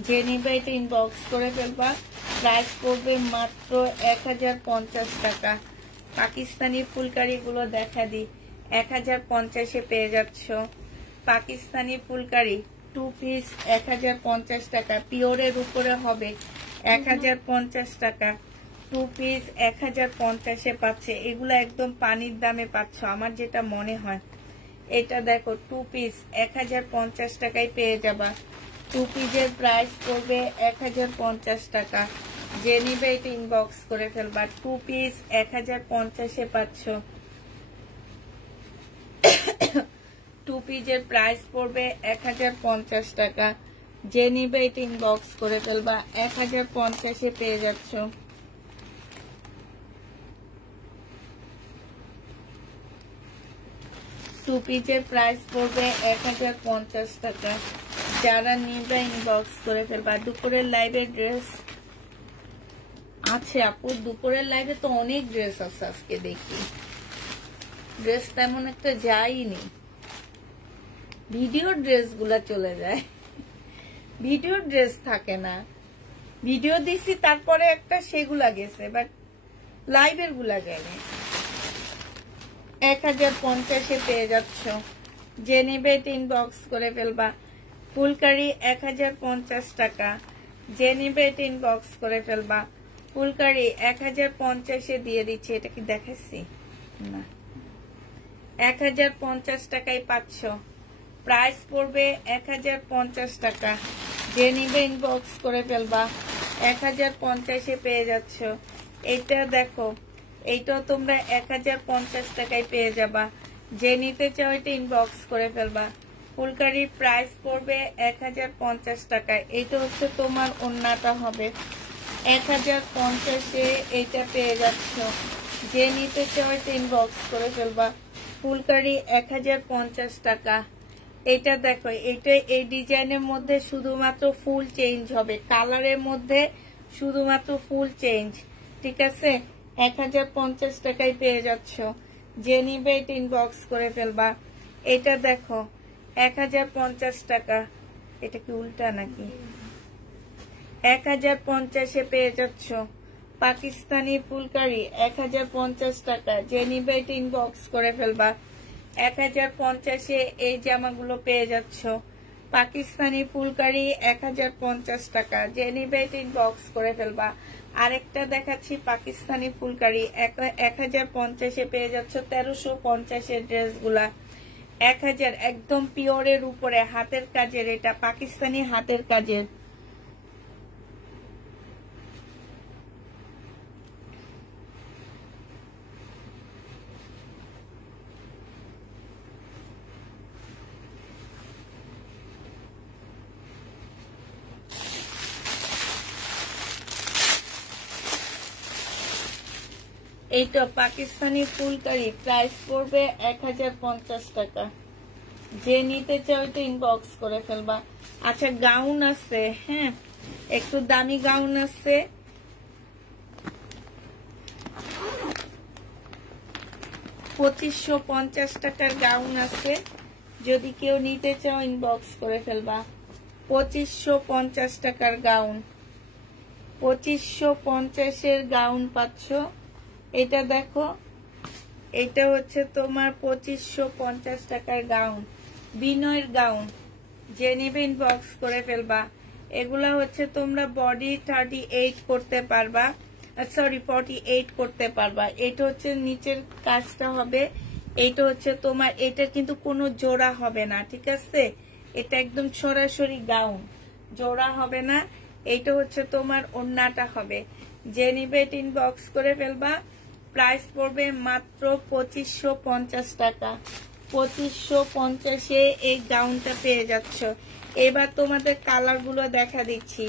যে নিবে এটা ইনবক্স করে ফেলবা। প্রাইস পড়বে মাত্র 1050 টাকা। পাকিস্তানি ফুলকারি গুলো দেখা দি, 1050-এ পেয়ে যাচ্ছ। পাকিস্তানি ফুলকারি 2 পিস 1050 টাকা, পিওরের উপরে হবে 1050 টাকা। 2 পিস 1050-এ পাচ্ছে। এগুলো একদম পানির দামে পাচ্ছ, আমার যেটা মনে হয়। এটা দেখো, 2 পিস 1050 টাকায় পেয়ে যাবা। 2 পিসের প্রাইস পড়বে 1050 টাকা। যে নিবে এটা ইনবক্স করে ফেলবা। 2 পিস 1050-এ পাচ্ছ। টু পিসের প্রাইস পড়বে 1050 টাকা। যে নিবে এটা ইনবক্স করে ফেলবা, 1050-এ পেয়ে যাচ্ছ। টু পিসের প্রাইস পড়বে 1050 টাকা। যারা নিবে ইনবক্স করে ফেলবা। দুপুরের লাইভে ড্রেস আছে আপু, দুপুরের লাইভে তো অনেক ড্রেস আছে। আজকে দেখি ড্রেস তেমন একটা যায়নি, ভিডিও ড্রেস গুলা চলে যায়, ভিডিও ড্রেস থাকে না। ভিডিও দিছি তারপরে একটা সেগুলা গেছে, বাট লাইভের গুলা গেলে। 1050-এ পেয়ে যাচ্ছ। যে নিবে ইনবক্স করে ফেলবা। ফুলকারি 1050 টাকা। যে নিবে ইনবক্স করে ফেলবা। ফুলকারি 1050-এ দিয়ে দিচ্ছি। এটা কি দেখাচ্ছি না? 1050 টাকায় পাচ্ছ। প্রাইস পড়বে 1050 টাকা। যে নিবে ইনবক্স করে ফেলবা। 1050-এ পেয়ে যাচ্ছ। এটা দেখো, এইটাও তোমরা 1050 টাকায় পেয়ে যাবা। যে নিতে চাও এটা ইনবক্স করে ফেলবা। ফুলকারির প্রাইস পড়বে 1050 টাকায়। এটা হচ্ছে তোমার ওন্নাটা হবে 1050-এ এইটা পেয়ে যাচ্ছ। যে নিতে চাও এটা ইনবক্স করে ফেলবা। ফুলকারি 1050 টাকা। এটা দেখো, এটা এই ডিজাইনের মধ্যে শুধুমাত্র ফুল চেঞ্জ হবে, কালারের মধ্যে শুধুমাত্র ফুল চেঞ্জ, ঠিক আছে? 1050 টাকায় পেয়ে যাচ্ছ। যে নিবে এটা ইনবক্স করে ফেলবা। এটা দেখো 1050 টাকা। এটা কি উল্টা নাকি? 1050-এ পেয়ে যাচ্ছ। পাকিস্তানি ফুলকারি 1050 টাকা। যে নিবে এটা ইনবক্স করে ফেলবা। 1050-এ এই জামাগুলো পেয়ে যাচ্ছ। পাকিস্তানি ফুলকারি 1050 টাকা। যে নিবে এটা ইনবক্স করে ফেলবা। আরেকটা দেখাচ্ছি পাকিস্তানি ফুলকারি 1050-এ পেয়ে যাচ্ছ। 1350-এর ড্রেসগুলা 1000, একদম পিওরের উপরে হাতের কাজের। এটা পাকিস্তানি হাতের কাজের। এইটা পাকিস্তানি ফুলকারি প্রাইস পড়বে 1050 টাকা। যে নিতে চাও এটা ইনবক্স করে ফেলবা। আচ্ছা, গাউন আছে, হ্যাঁ একটু দামি গাউন আছে। $2550 টাকার গাউন আছে। যদি কেউ নিতে চাও ইনবক্স করে ফেলবা। 2550 টাকার গাউন, 2550-এর গাউন পাচ্ছ। এটা দেখো, এটা হচ্ছে তোমার 2550 টাকার গাউন, বিনয়ের গাউন। যে নিবে ইনবক্স করে ফেলবা। এগুলা হচ্ছে তোমরা বডি 38 করতে পারবা, সরি 48 করতে পারবা। এটা হচ্ছে নিচের কাজটা হবে। এটা হচ্ছে তোমার, এটা কিন্তু কোনো জোড়া হবে না, ঠিক আছে? এটা একদম সরাসরি গাউন, জোড়া হবে না। এইটা হচ্ছে তোমার ওন্নাটা হবে। যে নিবে ইনবক্স করে ফেলবা। প্রাইস পড়বে মাত্র 2550 টাকা। 2550-এ এই গাউনটা পেয়ে যাচ্ছ। এবার তোমাদের কালার গুলো দেখা দিচ্ছি।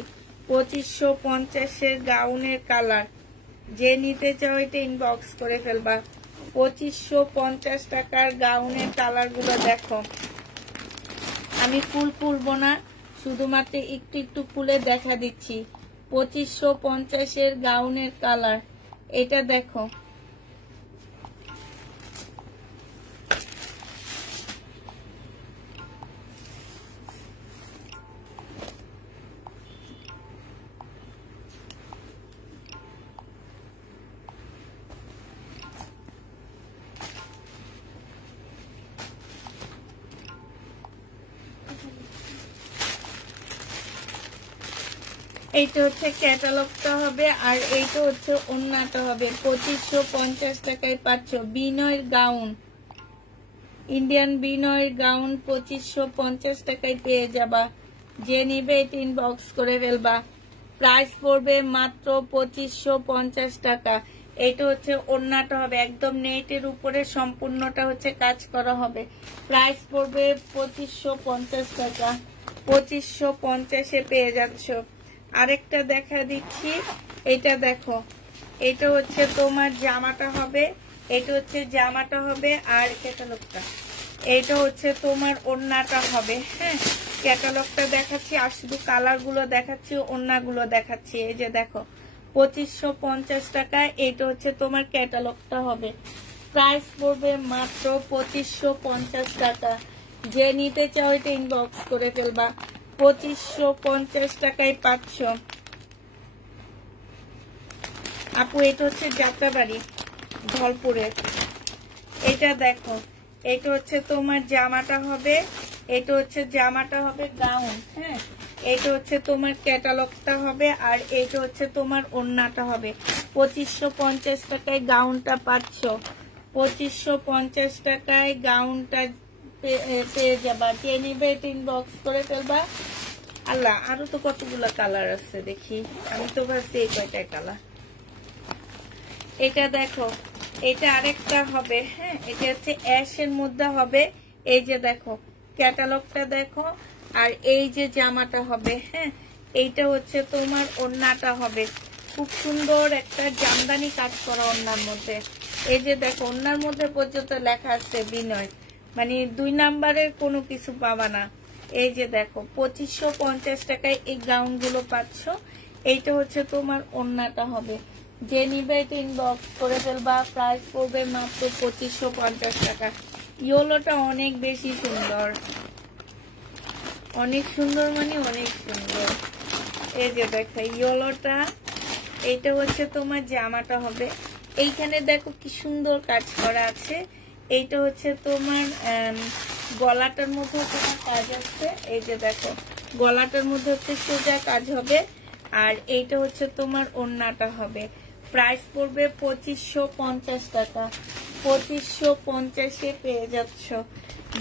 2550-এর গাউনের কালার। যে নিতে চাও এটা ইনবক্স করে ফেলবা। 2550 টাকার গাউনের কালার গুলো দেখো। আমি ফুল খুলবো না, শুধুমাত্র একটু একটু খুলে দেখা দিচ্ছি। 2550-এর গাউনের কালার। এটা দেখো, এইটা হচ্ছে ক্যাটালগটা হবে, আর এইটা হচ্ছে ওন্নাটা হবে। 2550 টাকায় পাচ্ছ। বিনয়ের গাউন, ইন্ডিয়ান বিনয়ের গাউন 2550 টাকায় পেয়ে যাবা। যে নিবে এটা ইনবক্স করে ফেলবা। প্রাইস পড়বে মাত্র 2550 টাকা। এইটা হচ্ছে ওড়নাটা হবে একদম নেটের উপরে সম্পূর্ণটা হচ্ছে কাজ করা হবে। প্রাইস পড়বে 2550 টাকা। 2550-এ পেয়ে যাচ্ছ। আরেকটা দেখা দিচ্ছি, এটা দেখো, এটা হচ্ছে তোমার জামাটা হবে, এটা হচ্ছে জামাটা হবে আর ক্যাটালগটা, এটা হচ্ছে তোমার ওড়নাটা হবে। হ্যাঁ, ক্যাটালগটা দেখাচ্ছি আর শুধু কালার গুলো দেখাচ্ছি, ওড়নাগুলো দেখাচ্ছি। এই যে দেখো 2550 টাকা, এটা হচ্ছে তোমার ক্যাটালগটা হবে। প্রাইস পড়বে মাত্র 2550 টাকা। যে নিতে চাও এটা ইনবক্স করে ফেলবা। 2550 টাকায় পাচ্ছ। আপু এটা হচ্ছে যাত্রাবাড়ি ধলপুরের। এটা দেখো, এটা হচ্ছে তোমার জামাটা হবে, এটা হচ্ছে জামাটা হবে গাউন। হ্যাঁ, এটা হচ্ছে তোমার ক্যাটালগটা হবে আর এটা হচ্ছে তোমার ওড়নাটা হবে। 2550 টাকায় গাউনটা পাচ্ছ। 2550 টাকায় গাউনটা পেয়ে যাবা। কে নিবে এটা ইনবক্স করে ফেলবা। আল্লাহ, আরো তো কতগুলো কালার আছে দেখি, আমি তো ভাবছি এই কয়টা কালার। এটা দেখো, এটা আরেকটা হবে। হ্যাঁ, এটা হচ্ছে অ্যাশের মধ্যে হবে। এই যে দেখো ক্যাটালগটা দেখো আর এই যে জামাটা হবে। হ্যাঁ, এইটা হচ্ছে তোমার ওড়নাটা হবে। খুব সুন্দর একটা জামদানি কাজ করা ওড়নার মধ্যে। এই যে দেখো ওড়নার মধ্যে পর্যন্ত লেখা আছে বিনয়, মানে 2 নাম্বারের কোনো কিছু পাবা না। এই যে দেখো 2550 টাকায় এই গাউন গুলো পাচ্ছ। এইটা হচ্ছে তোমার ওড়নাটা হবে। যে নিবে এটা ইনবক্স করে ফেলবা। প্রাইস পড়বে মাত্র 2550 টাকা। ইয়েলোটা অনেক বেশি সুন্দর, অনেক সুন্দর, মানে অনেক সুন্দর। এই যে দেখো ইয়েলোটা, এটা হচ্ছে তোমার জামাটা হবে। এইখানে দেখো কি সুন্দর কাজ করা আছে। এইটা হচ্ছে তোমার গলাটার মধ্যে তোমার কাজ আছে। এই যে দেখো গলাটার মধ্যে হচ্ছে সোজা কাজ হবে আর এইটা হচ্ছে তোমার ওড়নাটা হবে। প্রাইস পড়বে 2550 টাকা। 2550-এ পেয়ে যাচ্ছ।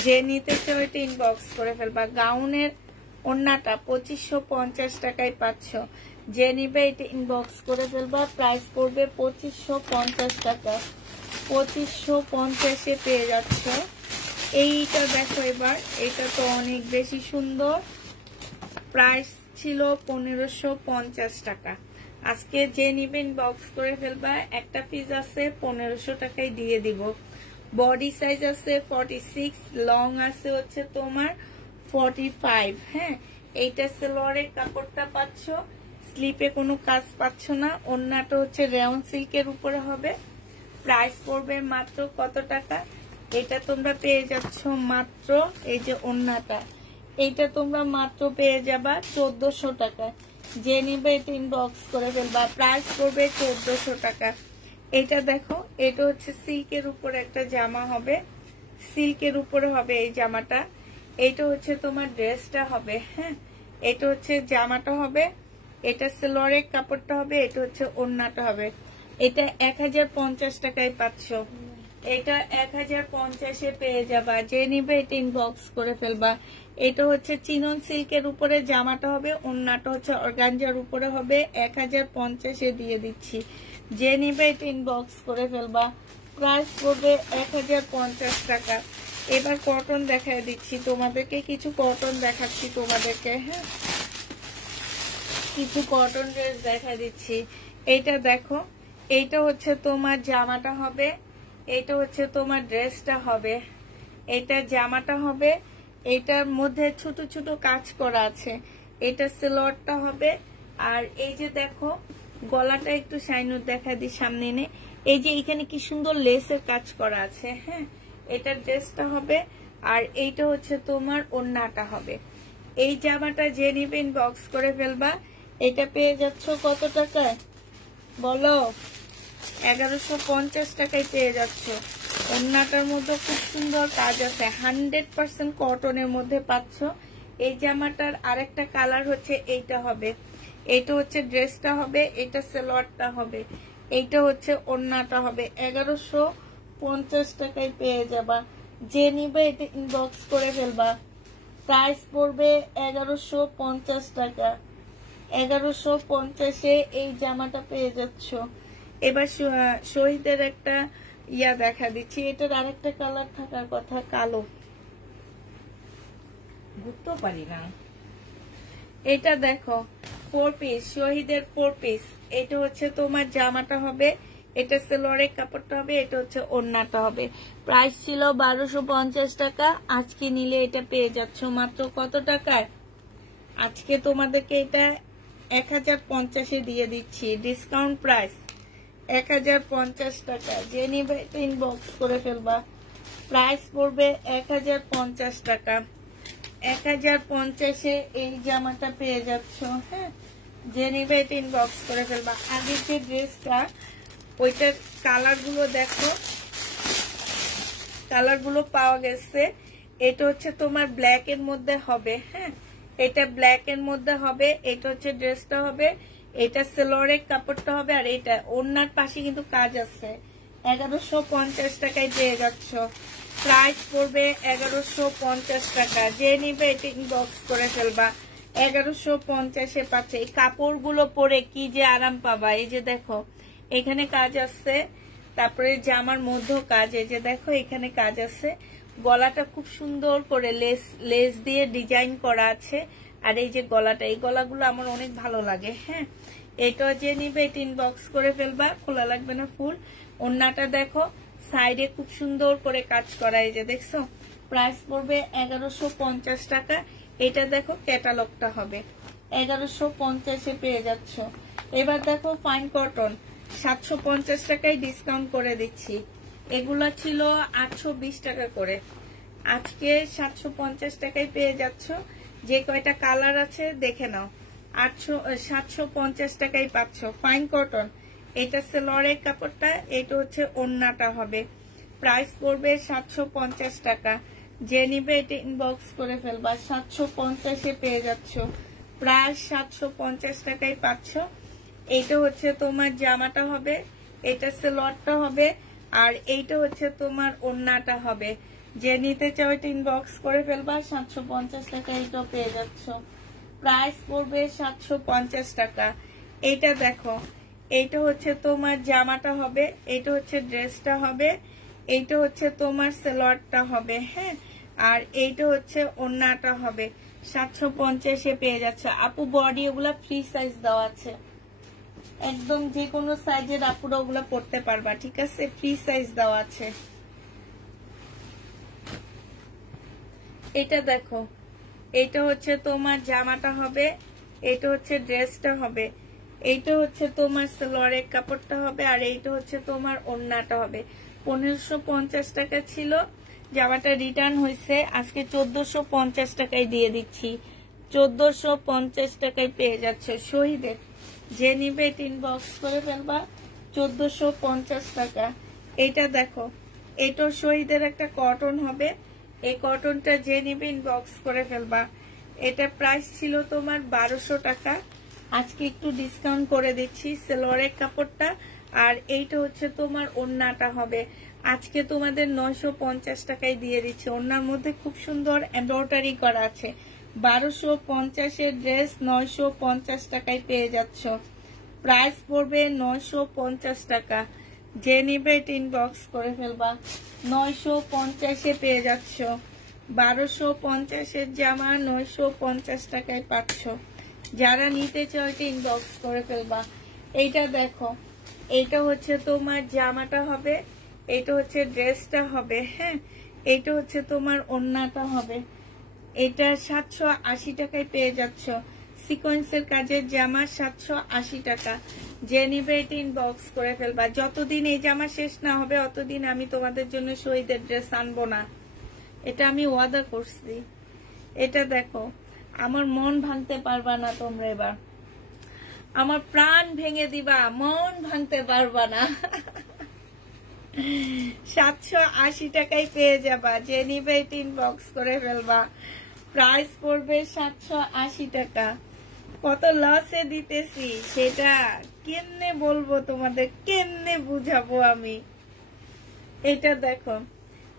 যে নিতে চাও এটা ইনবক্স করে ফেলবা। গাউনের ওড়নাটা 2550 টাকায় পাচ্ছ। যে নিবে এটা ইনবক্স করে ফেলবা। প্রাইস পড়বে 2550 টাকা। 2550-এ পেয়ে যাচ্ছ। এইটা দেখো এবার, এটা তো অনেক বেশি সুন্দর। প্রাইস ছিল 1550 টাকা। আজকে যে নিবে ইনবক্স করে ফেলবা। একটা পিস আছে 1500 টাকায় দিয়ে দিব। বডি সাইজ আছে 46, লং আছে হচ্ছে তোমার 45। হ্যাঁ, এইটা সেলোয়ারের কাপড়টা পাচ্ছ, স্লিপে কোনো কাজ পাচ্ছ না। ওড়নাটা হচ্ছে রেয়ন সিল্কের উপরে হবে। প্রাইস পড়বে মাত্র কত টাকা? এটা তোমরা পেয়ে যাচ্ছ মাত্র, এই যে ওড়নাটা, এইটা তোমরা মাত্র পেয়ে যাবা 1400 টাকা। যে নিবে এটা ইনবক্স করে ফেলবা। প্রাইস পড়বে 1400 টাকা। এটা দেখো, এটা হচ্ছে সিল্কের উপরে একটা জামা হবে, সিল্কের উপরে হবে এই জামাটা। এইটা হচ্ছে তোমার ড্রেসটা হবে। হ্যাঁ, এটা হচ্ছে জামাটা হবে, এটা সেলোয়ারের কাপড়টা হবে, এটা হচ্ছে ওড়নাটা হবে। এটা 1050 টাকায় পাচ্ছ। এটা 1050-এ পেয়ে যাবা। যে নিবে এটা ইনবক্স করে ফেলবা। এটা হচ্ছে চিনন সিল্কের উপরে জামাটা হবে, ওড়নাটা হচ্ছে অর্গানজার উপরে হবে। 1050-এ দিয়ে দিচ্ছি। যে নিবে এটা ইনবক্স করে ফেলবা। প্রাইস পড়বে 1050 টাকা। এবার কটন দেখায় দিচ্ছি তোমাদেরকে, কিছু কটন দেখাচ্ছি তোমাদেরকে। হ্যাঁ, কিছু কটন ড্রেস দেখা দিচ্ছি। এইটা দেখো, এইটা হচ্ছে তোমার জামাটা হবে, এইটা হচ্ছে তোমার ড্রেসটা হবে। এটা জামাটা হবে, এটার মধ্যে ছোট ছোট কাজ করা আছে। এটা সেলোয়ারটা হবে। আর এই যে দেখো গলাটা একটু শাইনুর দেখা দিই সামনে এনে। এই যে এখানে কি সুন্দর লেসের কাজ করা আছে। হ্যাঁ, এটা ড্রেসটা হবে আর এইটা হচ্ছে তোমার ওড়নাটা হবে। এই জামাটা যে নিবে ইনবক্স করে ফেলবা। এটা পেয়ে যাচ্ছ কত টাকায় বলো? 1150 টাকায় পেয়ে যাচ্ছ। ওড়নাটার মধ্যে খুব সুন্দর কাজ আছে, 100% কটনের মধ্যে পাচ্ছ। এই জামাটার আরেকটা কালার হচ্ছে এইটা হবে। এইটা হচ্ছে ড্রেসটা হবে, এটা সালোয়ারটা হবে, এইটা হচ্ছে ওড়নাটা হবে। 1150 টাকায় পেয়ে যাবা। যে নিবে এটা ইনবক্স করে ফেলবা। প্রাইস পড়বে 1150 টাকা। 1150-এ এই জামাটা পেয়ে যাচ্ছ। এবার শহীদের একটা ইয়া দেখা দিচ্ছি, এটার আরেকটা কালার থাকার কথা, কালো, বুঝতে পারি না। এটা দেখো 4 পিস, শহীদের 4 পিস। এটা হচ্ছে তোমার জামাটা হবে, এটা সালোয়ারের কাপড়টা হবে, এটা হচ্ছে ওড়নাটা হবে। প্রাইস ছিল 1250 টাকা, আজকে নিলে এটা পেয়ে যাচ্ছ মাত্র কত টাকায়? আজকে তোমাদেরকে এটা 1050-এ দিয়ে দিচ্ছি, ডিসকাউন্ট প্রাইস 1050 টাকা। যে নিবে ইনবক্স করে ফেলবা, প্রাইস পড়বে 1050 টাকা। 1050-এ এই জামাটা পেয়ে যাচ্ছ। হ্যাঁ, যে নিবে ইনবক্স করে ফেলবা। আগের যে ড্রেসটা, ওইটার কালার গুলো দেখো, কালার গুলো পাওয়া গেছে। এটা হচ্ছে তোমার ব্ল্যাক এর মধ্যে হবে। হ্যাঁ, এটা ব্ল্যাক এর মধ্যে হবে, এটা হচ্ছে ড্রেসটা হবে, এটা সালোয়ারের কাপড়টা হবে, আর এটা ওড়নার পাশে কিন্তু কাজ আছে। 1150 টাকায় পেয়ে যাচ্ছ, প্রাইস পড়বে 1150 টাকা। যে নিবে এটা ইনবক্স করে ফেলবা, 1150-এ পাচ্ছে। এই কাপড়গুলো পরে কি যে আরাম পাবা। এই যে দেখো এখানে কাজ আছে, তারপরে জামার মধ্যে কাজ, এই যে দেখো এখানে কাজ আছে, গলাটা খুব সুন্দর করে লেস দিয়ে ডিজাইন করা আছে। আর এই যে গলাটা, এই গলাগুলো আমার অনেক ভালো লাগে। হ্যাঁ, এটা যে নিবে এটা ইনবক্স করে ফেলবা, খোলা লাগবে না ফুল। ওড়নাটা দেখো সাইডে খুব সুন্দর করে কাজ করা, এই যে দেখছো। প্রাইস পড়বে 1150 টাকা। এটা দেখো ক্যাটালগটা হবে, 1150-এ পেয়ে যাচ্ছ। এবার দেখো ফাইন কটন, 750 টাকায় ডিসকাউন্ট করে দিচ্ছি। এগুলা ছিল 820 টাকা করে, আজকে 750 টাকায় পেয়ে যাচ্ছ। যে কয়টা কালার আছে দেখে নাও, 750 টাকায় পাচ্ছ। ফাইন কটন, এটা সালোয়ারের কাপড়টা, এটা হচ্ছে ওড়নাটা হবে। প্রাইস পড়বে 750 টাকা। যে নিবে এটা ইনবক্স করে ফেলবা, 750-এ পেয়ে যাচ্ছ, প্রায় 750 টাকায় পাচ্ছ। এইটা হচ্ছে তোমার জামাটা হবে, এটা সালোয়ারটা হবে, আর এইটা হচ্ছে তোমার ওড়নাটা হবে। যে নিতে চাও এটা ইনবক্স করে ফেলবা, 750 টাকা এইটাও পেয়ে যাচ্ছ। প্রাইস পড়বে 750 টাকা। এইটা দেখো, এইটা হচ্ছে তোমার জামাটা হবে, এইটা হচ্ছে ড্রেসটা হবে, এইটা হচ্ছে তোমার সালোয়ারটা হবে। হ্যাঁ, আর এইটা হচ্ছে ওড়নাটা হবে। 750-এ পেয়ে যাচ্ছে। আপু বডি ওগুলা ফ্রি সাইজ দেওয়া আছে, একদম যে কোনো সাইজের আপুরা ওগুলা পড়তে পারবা, ঠিক আছে, ফ্রি সাইজ দেওয়া আছে। এটা দেখো, এটা হচ্ছে তোমার জামাটা হবে, এটা হচ্ছে ড্রেসটা হবে, এইটা হচ্ছে তোমার সালোয়ারের কাপড়টা হবে, আর এইটা হচ্ছে তোমার ওড়নাটা হবে। 1550 টাকা ছিল, জামাটা রিটার্ন হয়েছে, আজকে 1450 টাকায় দিয়ে দিচ্ছি। 1450 টাকায় পেয়ে যাচ্ছে শহীদের। যে নিবে ইনবক্স করে ফেলবা, 1450 টাকা। এটা দেখো, এটা শহীদের একটা কটন হবে, এই কটনটা যে নিবে ইনবক্স করে ফেলবা। এটা প্রাইস ছিল তোমার 1200 টাকা, আজকে একটু ডিসকাউন্ট করে দিচ্ছি। সালোয়ারের কাপড়টা, আর এইটা হচ্ছে তোমার ওড়নাটা হবে, আজকে তোমাদের 950 টাকায় দিয়ে দিচ্ছে। ওড়নার মধ্যে খুব সুন্দর এমব্রয়ডারি করা আছে। 1250-এর ড্রেস 950 টাকায় পেয়ে যাচ্ছ। প্রাইস পড়বে 950 টাকা। যে নিবে ইনবক্স করে ফেলবা, 950-এ পেয়ে যাচ্ছ। 1250-এর জামা 950 টাকায় পাচ্ছ। যারা নিতে চাও এটা ইনবক্স করে ফেলবা। এইটা দেখো, এইটা হচ্ছে তোমার জামাটা হবে, এইটা হচ্ছে ড্রেসটা হবে। হ্যাঁ, এইটা হচ্ছে তোমার ওড়নাটা হবে। এটা 780 টাকায় পেয়ে যাচ্ছ। সিকোয়েন্সের কাজের জামা 780 টাকা। যে নিবে এটা ইনবক্স করে ফেলবা। যতদিন এই জামা শেষ না হবে অতদিন আমি তোমাদের জন্য শহীদের ড্রেস আনবো না, এটা আমি ওয়াদা করছি। এটা দেখো, আমার মন ভাঙতে পারবা না তোমরা, এবার আমার প্রাণ ভেঙে দিবা, মন ভাঙতে পারবা না। 780 টাকায় পেয়ে যাবা। যে নিবে এটা ইনবক্স করে ফেলবা। প্রাইস পড়বে 780 টাকা। কত লসে দিতেছি সেটা কেমনে বলবো তোমাদের, কেমনে বুঝাবো আমি। এটা দেখো,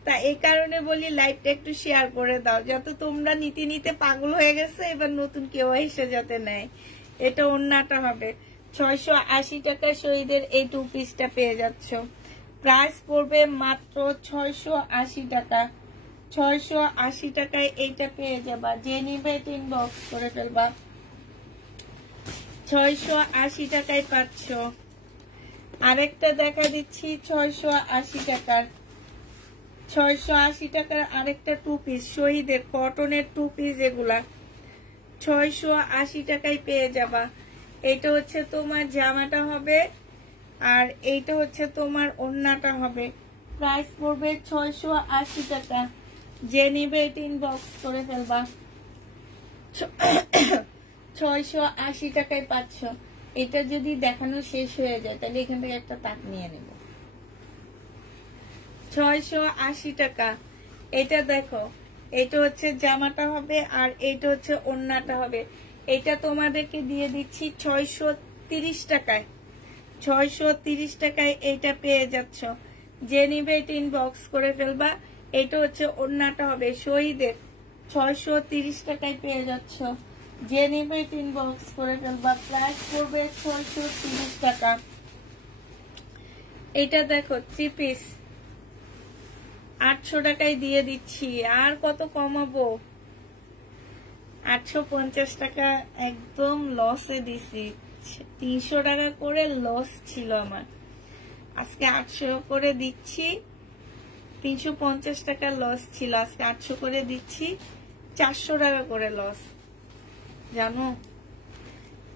তা এই কারণে বলি লাইভটা একটু শেয়ার করে দাও, যাতে তোমরা নিতে নিতে পাগল হয়ে গেছে, এবার নতুন কেউ এসে যাতে নেয়। এটা ওড়নাটা হবে, 680 টাকা শহীদের এই 2 পিসটা পেয়ে যাচ্ছ। প্রাইস পড়বে মাত্র 680 টাকা। 680 টাকায় এইটা পেয়ে যাবা। যে নিবে ইনবক্স করে ফেলবা। 680 টাকায় পাচ্ছ। আরেকটা দেখা দিচ্ছি 680 টাকার। 680 টাকার আরেকটা 2 পিস শহীদের কটনের 2 পিস, এগুলা 680 টাকায় পেয়ে যাবা। এটা হচ্ছে তোমার জামাটা হবে আর এইটা হচ্ছে তোমার ওড়নাটা হবে। প্রাইস পড়বে 680 টাকা। যে নিবে এটা ইনবক্স করে ফেলবা। 680 টাকায় পাচ্ছ। এটা যদি দেখানো শেষ হয়ে যায় তাহলে এখান থেকে একটা তাক নিয়ে নেব। 680 টাকা। এটা দেখো, এটা হচ্ছে জামাটা হবে আর এটা হচ্ছে ওড়নাটা হবে। এটা তোমাদেরকে দিয়ে দিচ্ছি 630 টাকায়। 630 টাকায় এইটা পেয়ে যাচ্ছ। যে নিবে এটা ইনবক্স করে ফেলবা। এটা হচ্ছে ওড়নাটা হবে শহীদের। 630 টাকায় পেয়ে যাচ্ছ। যে নিবে এটা ইনবক্স করে ফেলবা। প্রাইস পড়বে 630 টাকা। এটা দেখো 3 পিস 800 টাকায় দিয়ে দিচ্ছি। আর কত কমাবো? 850 টাকা একদম লসে দিছি। 300 টাকা করে লস ছিল আমার, আজকে 800 করে দিচ্ছি। 350 টাকা লস ছিল, আজকে 800 করে দিচ্ছি। 400 টাকা করে লস, জানো,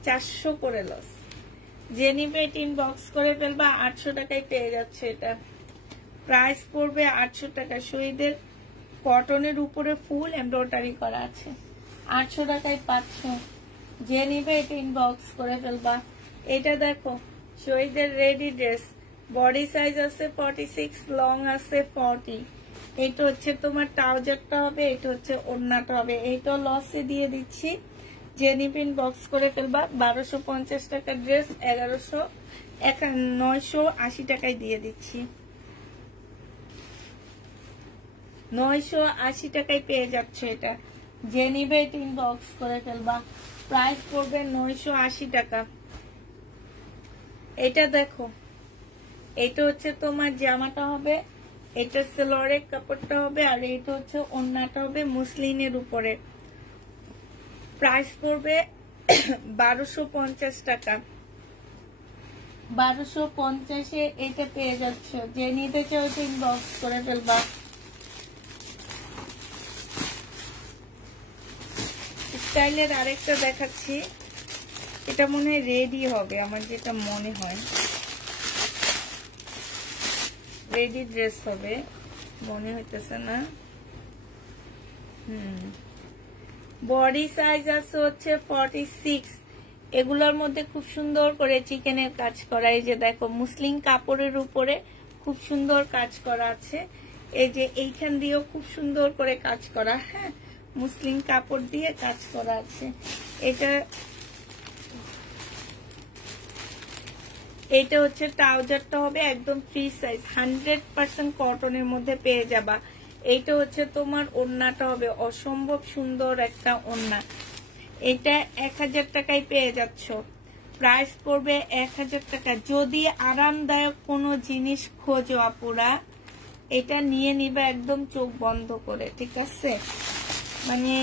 400 করে লস। যে নিবে এটা ইনবক্স করে ফেলবা। 800 টাকায় পেয়ে যাচ্ছে এটা। প্রাইস পড়বে 800 টাকা। শহীদের কটনের উপরে ফুল এমব্রয়ডারি করা আছে। 800 টাকায় পাচ্ছ। যে নিবে এটা ইনবক্স করে ফেলবা। এটা দেখো শহীদের রেডি ড্রেস। বডি সাইজ আছে 46, লং আছে 40। এটা হচ্ছে তোমার ট্রাউজারটা হবে, এটা হচ্ছে ওড়নাটা হবে। এইটা লসে দিয়ে দিচ্ছি। যে নিবে ইনবক্স করে ফেলবা। 1250 টাকা ড্রেস 980 টাকায় দিয়ে দিচ্ছি। 980 টাকায় পেয়ে যাচ্ছে এটা। যে নিবে এটা ইনবক্স করে ফেলবা। প্রাইস পড়বে 980 টাকা। এটা দেখো, এটা হচ্ছে তোমার জামাটা হবে, এটা সেলোয়ারের কাপড়টা হবে আর এটা হচ্ছে ওড়নাটা হবে মুসলিনের উপরে। প্রাইস পড়বে 1250 টাকা। 1250-এ এটা পেয়ে যাচ্ছ। যে নিতে চাও এটা ইনবক্স করে ফেলবা। স্টাইলের আরেকটা দেখাচ্ছি। এটা মনে হয় রেডি হবে, আমার যেটা মনে হয় রেডি ড্রেস হবে মনে হইতেছে না। বডি সাইজ আছে হচ্ছে 46। এগুলোর মধ্যে খুব সুন্দর করে চিকেনের কাজ করা। এই যে দেখো মুসলিম কাপড়ের উপরে খুব সুন্দর কাজ করা আছে। এই যে এইখান দিয়েও খুব সুন্দর করে কাজ করা। হ্যাঁ, মুসলিম কাপড় দিয়ে কাজ করা আছে। এটা হচ্ছে ট্রাউজারটা হবে একদম ফ্রি সাইজ, 100% কটনের মধ্যে পেয়ে যাবা। এইটা হচ্ছে তোমার ওড়নাটা হবে, অসম্ভব সুন্দর একটা ওড়না। এটা 1000 টাকায় পেয়ে যাচ্ছ। প্রাইস পড়বে 1000 টাকা। যদি আরামদায়ক কোনো জিনিস খোঁজো আপুরা, এটা নিয়ে নিবে একদম চোখ বন্ধ করে, ঠিক আছে? মানে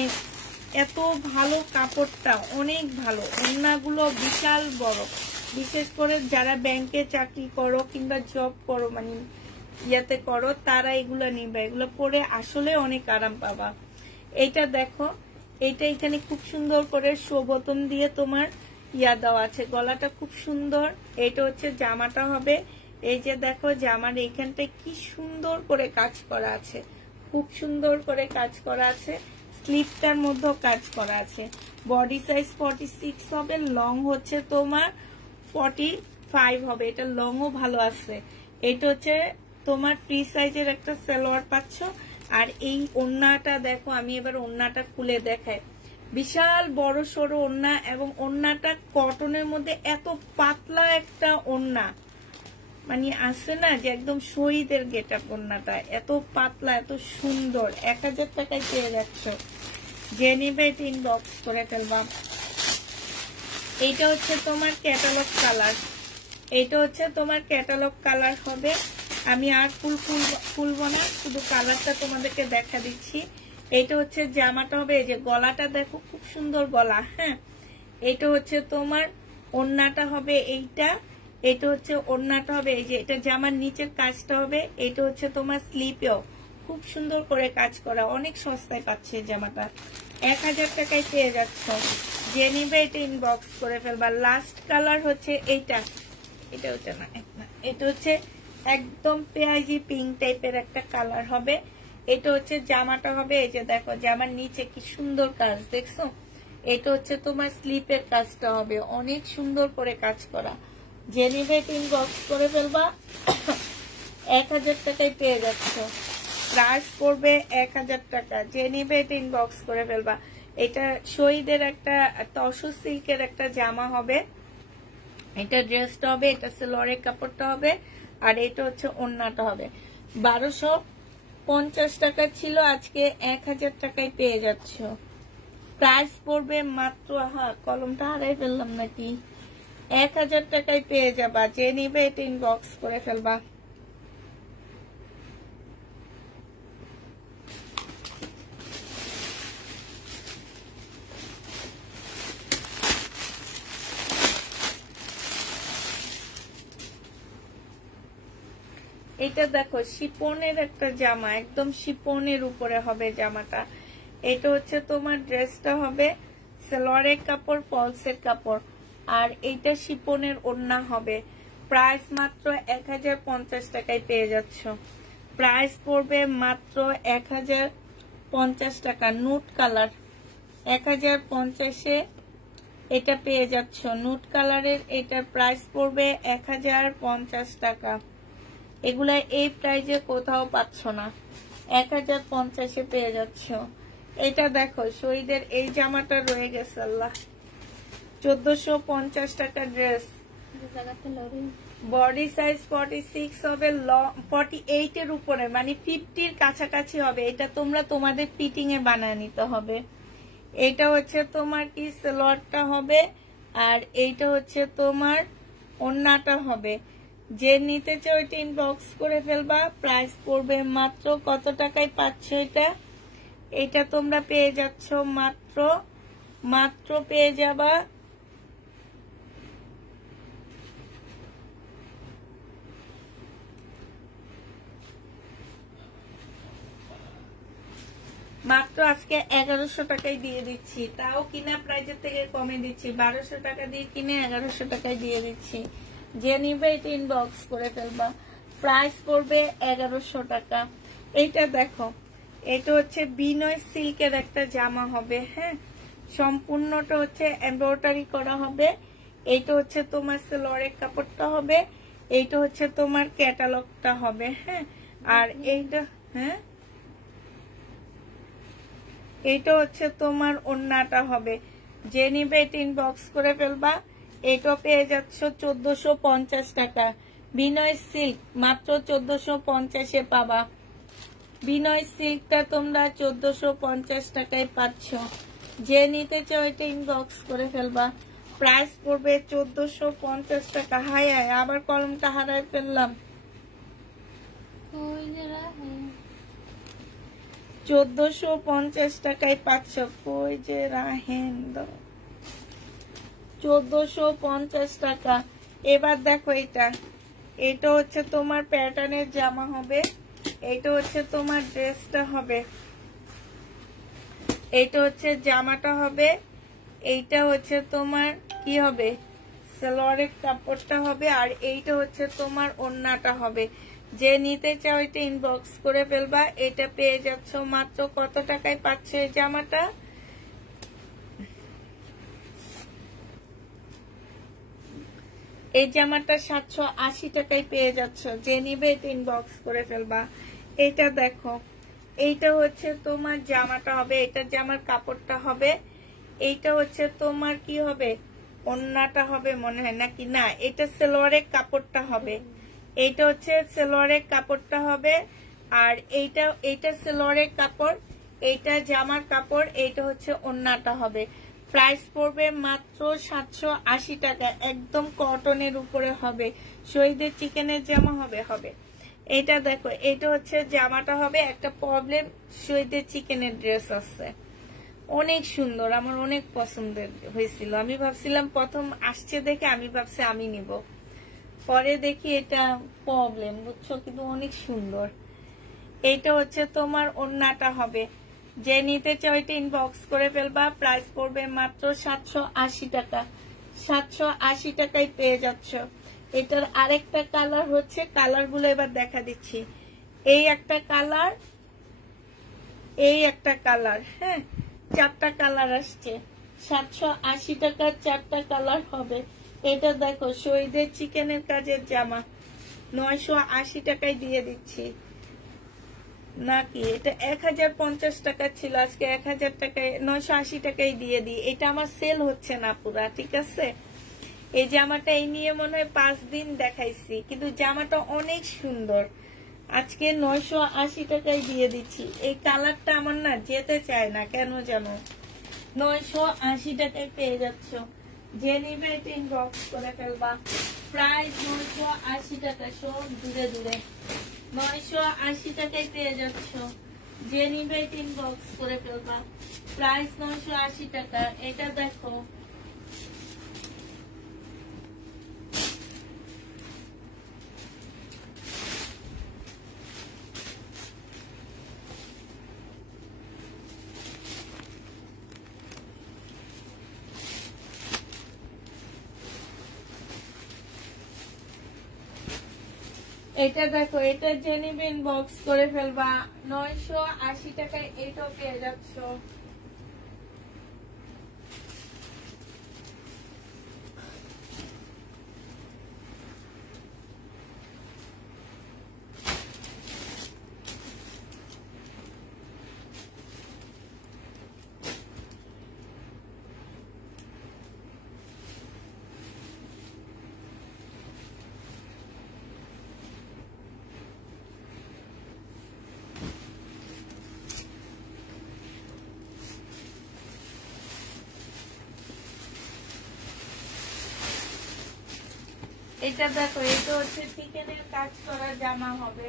এত ভালো কাপড়টা, অনেক ভালো। ওড়নাগুলো বিশাল বড়, বিশেষ করে যারা ব্যাংকে চাকরি করো কিংবা জব করো, মানে ইয়াতে করো, তারা এগুলো নিবে। এগুলো পরে আসলে অনেক আরাম পাবা। এইটা দেখো, এইটা এখানে খুব সুন্দর করে শোবতন দিয়ে তোমার ইয়া দেওয়া আছে, গলাটা খুব সুন্দর। এটা হচ্ছে জামাটা হবে। এই যে দেখো জামার এইখানটায় কি সুন্দর করে কাজ করা আছে, খুব সুন্দর করে কাজ করা আছে। স্লিপটার মধ্যেও কাজ করা আছে। বডি সাইজ 46 হবে, লং হচ্ছে তোমার 45 হবে। এটা লংও ভালো আছে। এটা হচ্ছে তোমার ফ্রি সাইজের একটা সালোয়ার পাচ্ছ। আর এই ওড়নাটা দেখো, আমি এবার ওড়নাটা খুলে দেখাই। বিশাল বড় সড়ো ওড়না এবং ওড়নাটা কটনের মধ্যে এত পাতলা একটা ওড়না, মানে আছে না যে একদম শহীদের গেটআপ। ওড়নাটা এত পাতলা, এত সুন্দর। 1000 টাকায় পেয়ে যাচ্ছ। যে নিবে এটা ইনবক্স করে ফেলবা। এইটা হচ্ছে তোমার ক্যাটালগ কালার, এইটা হচ্ছে তোমার ক্যাটালগ কালার হবে। আমি আর খুলবো না, শুধু কালারটা তোমাদেরকে দেখা দিচ্ছি। এইটা হচ্ছে জামাটা হবে, এই যে গলাটা দেখো খুব সুন্দর গলা। হ্যাঁ, এটা হচ্ছে তোমার ওড়নাটা হবে এইটা, এটা হচ্ছে ওড়নাটা হবে এই যে, এটা জামার নিচের কাজটা হবে। এটা হচ্ছে তোমার স্লিপেও খুব সুন্দর করে কাজ করা, অনেক সস্তায় পাচ্ছে জামাটা। 1000 টাকায় পেয়ে যাচ্ছ। যে নিবে এটা ইনবক্স করে ফেলবা। লাস্ট কালার হচ্ছে এইটা, এটা হচ্ছে না, এটা হচ্ছে একদম পেঁয়াজি পিঙ্ক টাইপের একটা কালার হবে। এটা হচ্ছে জামাটা হবে, এই যে দেখো জামার নিচে কি সুন্দর কাজ দেখছো। এটা হচ্ছে তোমার স্লিপের কাজটা হবে, অনেক সুন্দর করে কাজ করা। যে নিবে ইনবক্স করে ফেলবা। 1000 টাকায় পেয়ে যাচ্ছ। প্রাইস পড়বে 1000 টাকা। যে নিবে ইনবক্স করে ফেলবা। এটা শহীদের একটা তসু সিল্কের একটা জামা হবে। এটা ড্রেসটা হবে, এটা সেলোয়ারের কাপড়টা হবে, আর এটা হচ্ছে ওড়নাটা হবে। 1250 টাকা ছিল, আজকে 1000 টাকায় পেয়ে যাচ্ছ। প্রাইস পড়বে মাত্র, কলমটা হারাই ফেললাম নাকি, 1000 টাকায় পেয়ে যাবা। যে নিবে এটা ইনবক্স করে ফেলবা। এটা দেখো শিপনের একটা জামা, একদম শিপনের উপরে হবে জামাটা। এটা হচ্ছে তোমার ড্রেসটা হবে সালোয়ারের কাপড়, ফলসের কাপড়, আর এইটা শিপনের ওড়না হবে। প্রাইস মাত্র 1050 টাকায় পেয়ে যাচ্ছ। প্রাইস পড়বে মাত্র 1050 টাকা। নুট কালার 1050-এ এটা পেয়ে যাচ্ছ। নুট কালারের এটার প্রাইস পড়বে 1050 টাকা। এগুলা এই প্রাইজে কোথাও পাচ্ছ না, 1050-এ পেয়ে যাচ্ছ। এটা দেখো শহীদের এই জামাটা রয়ে গেছে, আল্লাহ, 1450 টাকা ড্রেস। বডি সাইজ 46 হবে, 48 এর উপরে, মানে 50-র কাছাকাছি হবে। এটা তোমরা তোমাদের ফিটিং এ বানিয়ে নিতে হবে। এটা হচ্ছে তোমার কি সালোয়ারটা হবে, আর এইটা হচ্ছে তোমার ওড়নাটা হবে। যে নিতে চাও এটা ইনবক্স করে ফেলবা। প্রাইস পড়বে মাত্র কত টাকায় পাচ্ছ এটা? এটা তোমরা পেয়ে যাচ্ছ মাত্র পেয়ে যাবা মাত্র আজকে 1100 টাকায় দিয়ে দিচ্ছি। তাও কিনা প্রাইজের থেকে কমে দিচ্ছি, 1200 টাকা দিয়ে কিনে 1100 টাকায় দিয়ে দিচ্ছি। যে নিবে এটা ইনবক্স করে ফেলবা। প্রাইস পড়বে 1100 টাকা। এইটা দেখো, এটা হচ্ছে বিনয় সিল্কের একটা জামা হবে। হ্যাঁ, সম্পূর্ণটা হচ্ছে এমব্রয়ডারি করা হবে। এইটা হচ্ছে তোমার সালোয়ারের কাপড়টা হবে, এইটা হচ্ছে তোমার ক্যাটালগটা হবে। হ্যাঁ, আর এইটা এইটা হচ্ছে তোমার ওড়নাটা হবে। যে নিবে এটা ইনবক্স করে ফেলবা। এটা পেয়ে যাচ্ছ 1450 টাকা। বিনয় সিল্ক মাত্র 1450-এ পাবা। বিনয় সিল্কটা তোমরা 1450 টাকায় পাচ্ছ। যে নিতে চাও এটা ইনবক্স করে ফেলবা। প্রাইস পড়বে 1450 টাকা। হাই হাই, আবার কলমটা হারাই ফেললাম। 1450 টাকায় পাচ্ছ। কই যে রাহেন, 1450 টাকা। এবার দেখো এটা হচ্ছে তোমার প্যাটার্নের জামা হবে, এটা হচ্ছে তোমার ড্রেসটা হবে, এটা হচ্ছে জামাটা হবে, এইটা হচ্ছে তোমার কি হবে সালোয়ারের কাপড়টা হবে, আর এইটা হচ্ছে তোমার ওড়নাটা হবে। যে নিতে চাও এটা ইনবক্স করে ফেলবা। এটা পেয়ে যাচ্ছ মাত্র কত টাকায় পাচ্ছ এই জামাটা? এই জামাটা 780 টাকায় পেয়ে যাচ্ছ। যে নিবে এটা ইনবক্স করে ফেলবা। এইটা দেখো, এইটা হচ্ছে তোমার জামাটা হবে, এটা জামার কাপড়টা হবে, এইটা হচ্ছে তোমার কি হবে ওড়নাটা হবে মনে হয়, নাকি না, এটা সালোয়ারের কাপড়টা হবে। এইটা হচ্ছে সালোয়ারের কাপড়টা হবে, আর এইটা সালোয়ারের কাপড়, এইটা জামার কাপড়, এইটা হচ্ছে ওড়নাটা হবে। প্রাইস পড়বে মাত্র 780 টাকা। একদম কটনের উপরে হবে, শহীদের চিকেনের জামা হবে। এটা দেখো, এটা হচ্ছে জামাটা হবে। একটা প্রবলেম, শহীদের চিকেনের ড্রেস আছে, অনেক সুন্দর, আমার অনেক পছন্দের হয়েছিল। আমি ভাবছিলাম প্রথম আসছে দেখে আমি ভাবছি আমি নিব, পরে দেখি এটা প্রবলেম, বুঝছো, কিন্তু অনেক সুন্দর। এইটা হচ্ছে তোমার ওড়নাটা হবে। যে নিতে চাও এটা ইনবক্স করে ফেলবা। প্রাইস পড়বে মাত্র 780 টাকা। 780 টাকায় পেয়ে যাচ্ছ। এটার আরেকটা কালার হচ্ছে, কালার গুলো এবার দেখা দিচ্ছি। এই একটা কালার, এই একটা কালার, হ্যাঁ, 4টা কালার আসছে। 780 টাকার 4টা কালার হবে। এটা দেখো, শহীদের চিকেনের কাজের জামা, 980 টাকায় দিয়ে দিচ্ছি। নাকি এটা 1050 টাকা ছিল, আজকে 1000 টাকায়, 980 টাকায় দিয়ে দিই। এটা আমার সেল হচ্ছে না পুরা, ঠিক আছে। এই জামাটা এই নিয়ে মনে হয় 5 দিন দেখাইছি, কিন্তু জামাটা অনেক সুন্দর। আজকে 980 টাকায় দিয়ে দিচ্ছি। এই কালারটা আমার না যেতে চায় না কেন জানো। 980 টাকায় পেয়ে যাচ্ছ। যে নিবে এটা ইনবক্স করে ফেলবা। প্রাইস 980 টাকা। সব দূরে দূরে 980 টাকায় পেয়ে যাচ্ছ। যে নিবে এটা ইনবক্স করে ফেলবা। প্রাইস 980 টাকা। এটা দেখো, এটা দেখো, এটা জেনিবিন বক্স করে ফেলবা। 980 টাকায় এটাও পেয়ে যাচ্ছ। এটা দেখো, এটা হচ্ছে চিকেনের কাজ করা জামা হবে।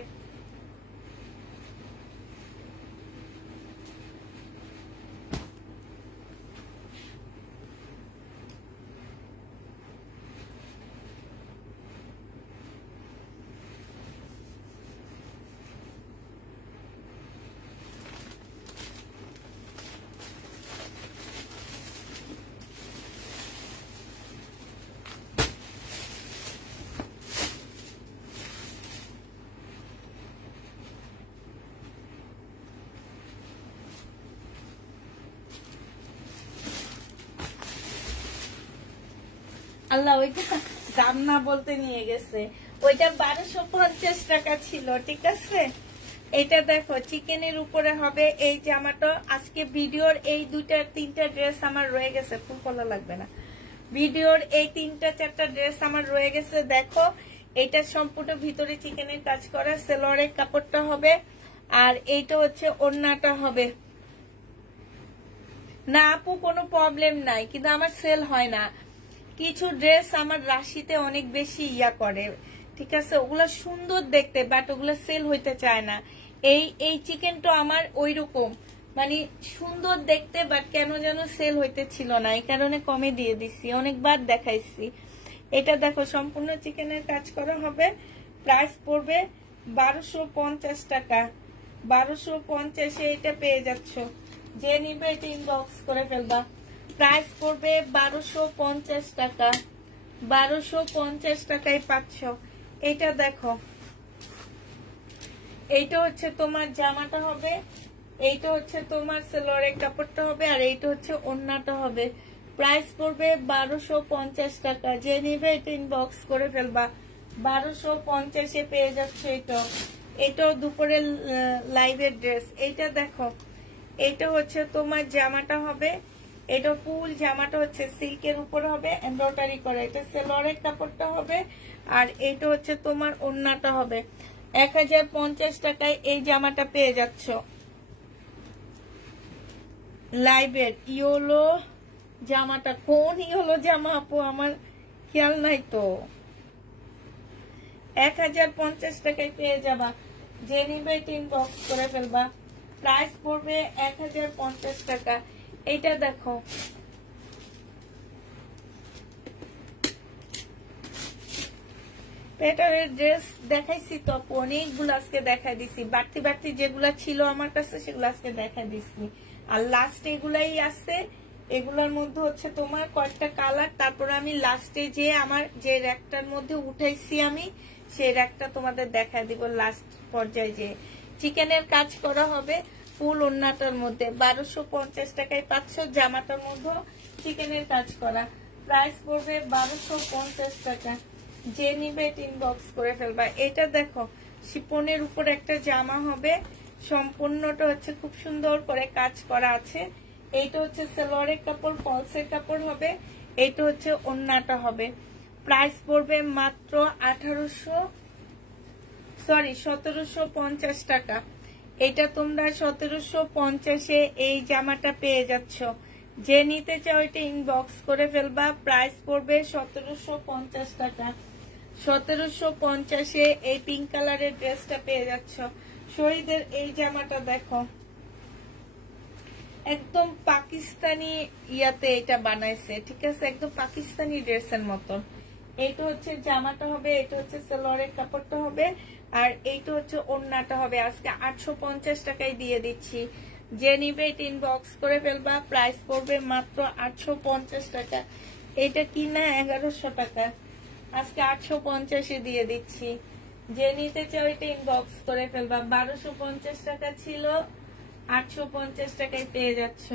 আল্লাহ, ওইটা দাম না বলতে নিয়ে গেছে। ওইটা 1250 টাকা ছিল, ঠিক আছে। এটা দেখো, চিকেনের উপরে হবে এই জামাটা। আজকে ভিডিওর এই 2-3টা ড্রেস আমার রয়ে গেছে, ফুল কলা লাগবে না। ভিডিওর এই 3-4টা ড্রেস আমার রয়ে গেছে। দেখো, এটা সম্পূর্ণ ভিতরে চিকেনের কাজ করা, সেলোয়ারের কাপড়টা হবে। আর এইটা হচ্ছে ওড়নাটা হবে। না আপু, কোনো প্রবলেম নাই, কিন্তু আমার সেল হয় না। কিছু ড্রেস আমার রাশিতে অনেক বেশি ইয়া করে, ঠিক আছে, ওগুলা সুন্দর দেখতে, বাট ওগুলা সেল হইতে চায় না। এই চিকেনটা আমার ওই রকম, মানে সুন্দর দেখতে, বাট কেন যেন সেল হইতে ছিল না, এই কারণে কমে দিয়ে দিছি, অনেকবার দেখাইছি। এটা দেখো, সম্পূর্ণ চিকেনের কাজ করা হবে। প্রাইস পড়বে 1250 টাকা। 1250-এ এটা পেয়ে যাচ্ছ। যে নিবে এটা ইনবক্স করে ফেলবা। প্রাইস পড়বে 1250 টাকা। 1250 টাকায় পাচ্ছ। এটা দেখো, এইটা হচ্ছে তোমার জামাটা হবে, এইটা হচ্ছে তোমার সেলোয়ারের কাপড়টা হবে, আর এইটা হচ্ছে ওড়নাটা হবে। প্রাইস পড়বে 1250 টাকা। যে নিবে এটা ইনবক্স করে ফেলবা। 1250-এ পেয়ে যাচ্ছে। এটাও দুপুরের লাইভের ড্রেস। এইটা দেখো, এইটা হচ্ছে তোমার জামাটা হবে। এটা ফুল জামাটা হচ্ছে সিল্কের উপর হবে, এমব্রয়ডারি করা। এটা সেলোয়ারের কাপড়টা হবে, আর এইটা হচ্ছে তোমার ওড়নাটা হবে। 1050 টাকায় এই জামাটা পেয়ে যাচ্ছ। লাইভের ইয়েলো জামাটা কোনই হলো জামা আপু, আমার খেয়াল নাই তো। 1050 টাকায় পেয়ে যাবা, যে নিবে ইনবক্স করে ফেলবা। প্রাইস পড়বে 1050 টাকা। এইটা দেখো, প্যাটার্নের ড্রেস দেখাইছি তো আপু, অনেকগুলো আজকে দেখাই দিছি। বাড়তি বাড়তি যেগুলা ছিল আমার কাছে সেগুলো আজকে দেখাই দিছি। আর লাস্ট এগুলাই আছে, এগুলোর মধ্যে হচ্ছে তোমার কয়েকটা কালার। তারপরে আমি লাস্টে যে আমার যে র্যাকটার মধ্যে উঠাইছি আমি, সেই র্যাকটা তোমাদের দেখাই দিব লাস্ট পর্যায়ে। যে চিকেনের কাজ করা হবে ফুল ওড়নাটার মধ্যে, 1250 টাকায় পাচ্ছ। জামাটার মধ্যে চিকেনের কাজ করা, প্রাইস পড়বে 1250 টাকা। যে নিবে ইনবক্স করে ফেলবা। এটা দেখো, শিপনের উপর একটা জামা হবে, সম্পূর্ণটা হচ্ছে খুব সুন্দর করে কাজ করা আছে। এইটা হচ্ছে সালোয়ারের কাপড়, ফলসের কাপড় হবে। এইটা হচ্ছে ওড়নাটা হবে। প্রাইস পড়বে মাত্র 1750 টাকা। এটা তোমরা 1750-এ এই জামাটা পেয়ে যাচ্ছ। যে নিতে চাও এটা ইনবক্স করে ফেলবা। প্রাইস পড়বে 1750 টাকা। 1750-এ এই পিঙ্ক কালারের ড্রেসটা পেয়ে যাচ্ছ। শহীদের এই জামাটা দেখো, একদম পাকিস্তানি ইয়াতে এটা বানাইছে, ঠিক আছে, একদম পাকিস্তানি ড্রেসের মতন। এইটা হচ্ছে জামাটা হবে, এটা হচ্ছে সালোয়ারের কাপড়টা হবে, আর এইটা হচ্ছে ওড়নাটা হবে। আজকে 850 টাকায় দিয়ে দিচ্ছি। যে নিবে এটা ইনবক্স করে ফেলবা। প্রাইস পড়বে মাত্র 850 টাকা। এটা কিনা 1100 টাকা, আজকে 850-এ দিয়ে দিচ্ছি। যে নিতে চাও এটা ইনবক্স করে ফেলবা। 1250 টাকা ছিল, 850 টাকায় পেয়ে যাচ্ছ।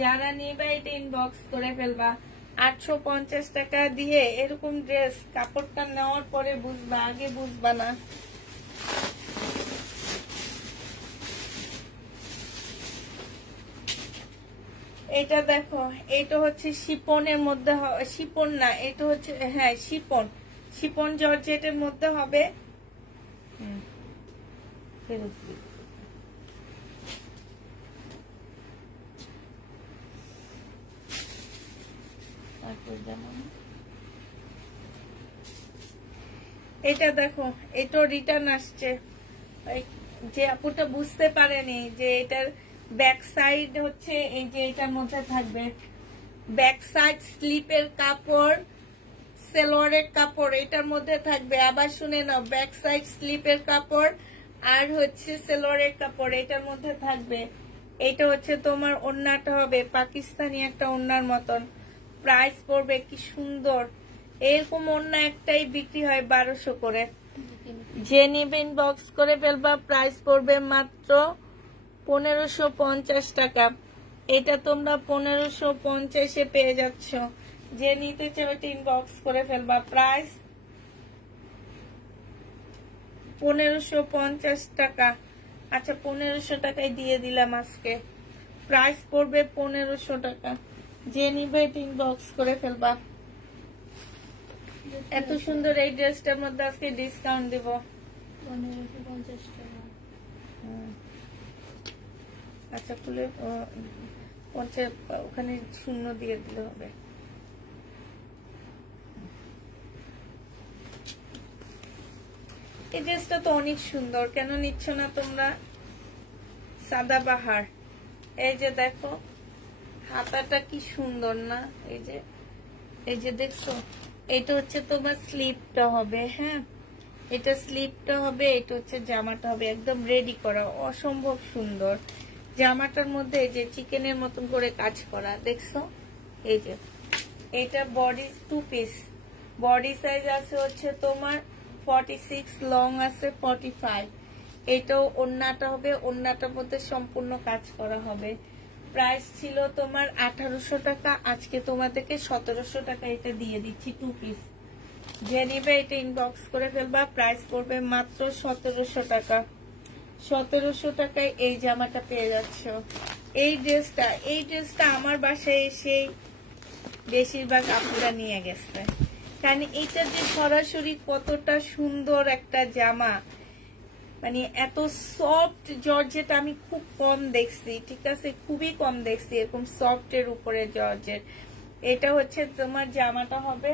যারা নিবে এটা ইনবক্স করে ফেলবা। 850 টাকা দিয়ে এরকম ড্রেস কাপড়টা নেওয়ার পরে বুঝবা, আগে বুঝবা না। এটা দেখো, এটা হচ্ছে শিপনের মধ্যে, শিপন না, এটা হচ্ছে হ্যাঁ শিপন, শিপন জর্জেটের মধ্যে হবে। এটা দেখো, এটা রিটার্ন আসছে। যে আপুটা বুঝতে পারেনি যে এটার ব্যাক সাইড হচ্ছে এই যে এটার মধ্যে থাকবে, ব্যাক সাইড স্লিপের কাপড়, সালোয়ারের কাপড় এটার মধ্যে থাকবে। আবার শুনে নাও, ব্যাক সাইড স্লিপের কাপড় আর হচ্ছে সালোয়ারের কাপড় এটার মধ্যে থাকবে। এটা হচ্ছে তোমার ওড়নাটা হবে পাকিস্তানি একটা ওড়নার মতন। প্রাইস পড়বে কি সুন্দর, এরকম ওড়না একটাই বিক্রি হয় 1200 করে। যে নিবে ইনবক্স করে ফেলবা। প্রাইস পড়বে মাত্র 1550 টাকা। এটা তোমরা 1550-এ পেয়ে যাচ্ছ। যে নিতে চাও এটা ইনবক্স করে ফেলবা। প্রাইস 1550 টাকা। আচ্ছা 1500 টাকায় দিয়ে দিলাম আজকে। প্রাইস পড়বে 1500 টাকা। যে নিবে এটা ইনবক্স করে ফেলবা। এত সুন্দর এই ড্রেসটার মধ্যে আজকে ডিসকাউন্ট দিব 1550 টাকা। আচ্ছা খুলে 50 ওখানে শূন্য দিয়ে দিলে হবে। এই ড্রেসটা তো অনেক সুন্দর, কেন নিচ্ছ না তোমরা? সাদাবাহার। এই যে দেখো হাতাটা কি সুন্দর না, এই যে দেখছো, এটা হচ্ছে তোমার স্লিপটা হবে। হ্যাঁ, এটা স্লিপটা হবে, এটা হচ্ছে জামাটা হবে, একদম রেডি করা, অসম্ভব সুন্দর। জামাটার মধ্যে এই যে চিকেনের মতন করে কাজ করা, দেখছো? এই যে এটা বডি 2 পিস, বডি সাইজ আছে হচ্ছে তোমার 46, লং আছে 45। এটাও ওড়নাটা হবে, ওড়নাটার মধ্যে সম্পূর্ণ কাজ করা হবে। প্রাইস ছিল তোমার 1800 টাকা, আজকে তোমাদেরকে 1700 টাকা এটা দিয়ে দিচ্ছি 2 পিস। যে নিবে এটা ইনবক্স করে ফেলবা। প্রাইস পড়বে মাত্র 1700 টাকা। 1700 টাকায় এই জামাটা পেয়ে যাচ্ছ। এই ড্রেসটা আমার বাসায় এসে বেশিরভাগ আপুরা নিয়ে গেছে, কারণ এটা যে সরাসরি কতটা সুন্দর একটা জামা, মানে এত সফট জর্জেট আমি খুব কম দেখছি, ঠিক আছে, খুবই কম দেখছি এরকম সফট এর উপরে জর্জেট। এটা হচ্ছে তোমার জামাটা হবে,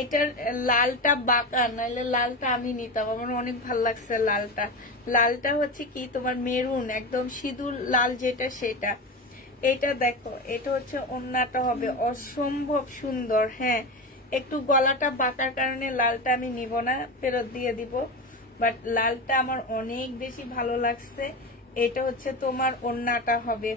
এটার লালটা বাঁকা, নাহলে লালটা আমি নিতাম, আমার অনেক ভাল লাগছে লালটা। লালটা হচ্ছে কি তোমার মেরুন, একদম সিঁদুর লাল যেটা সেটা। এটা দেখো, এটা হচ্ছে ওড়নাটা হবে অসম্ভব সুন্দর। হ্যাঁ, একটু গলাটা বাঁকার কারণে লালটা আমি নিব না, ফেরত দিয়ে দিব, বাট লালটা আমার অনেক বেশি ভালো লাগছে। এটা হচ্ছে তোমার ওড়নাটা হবে,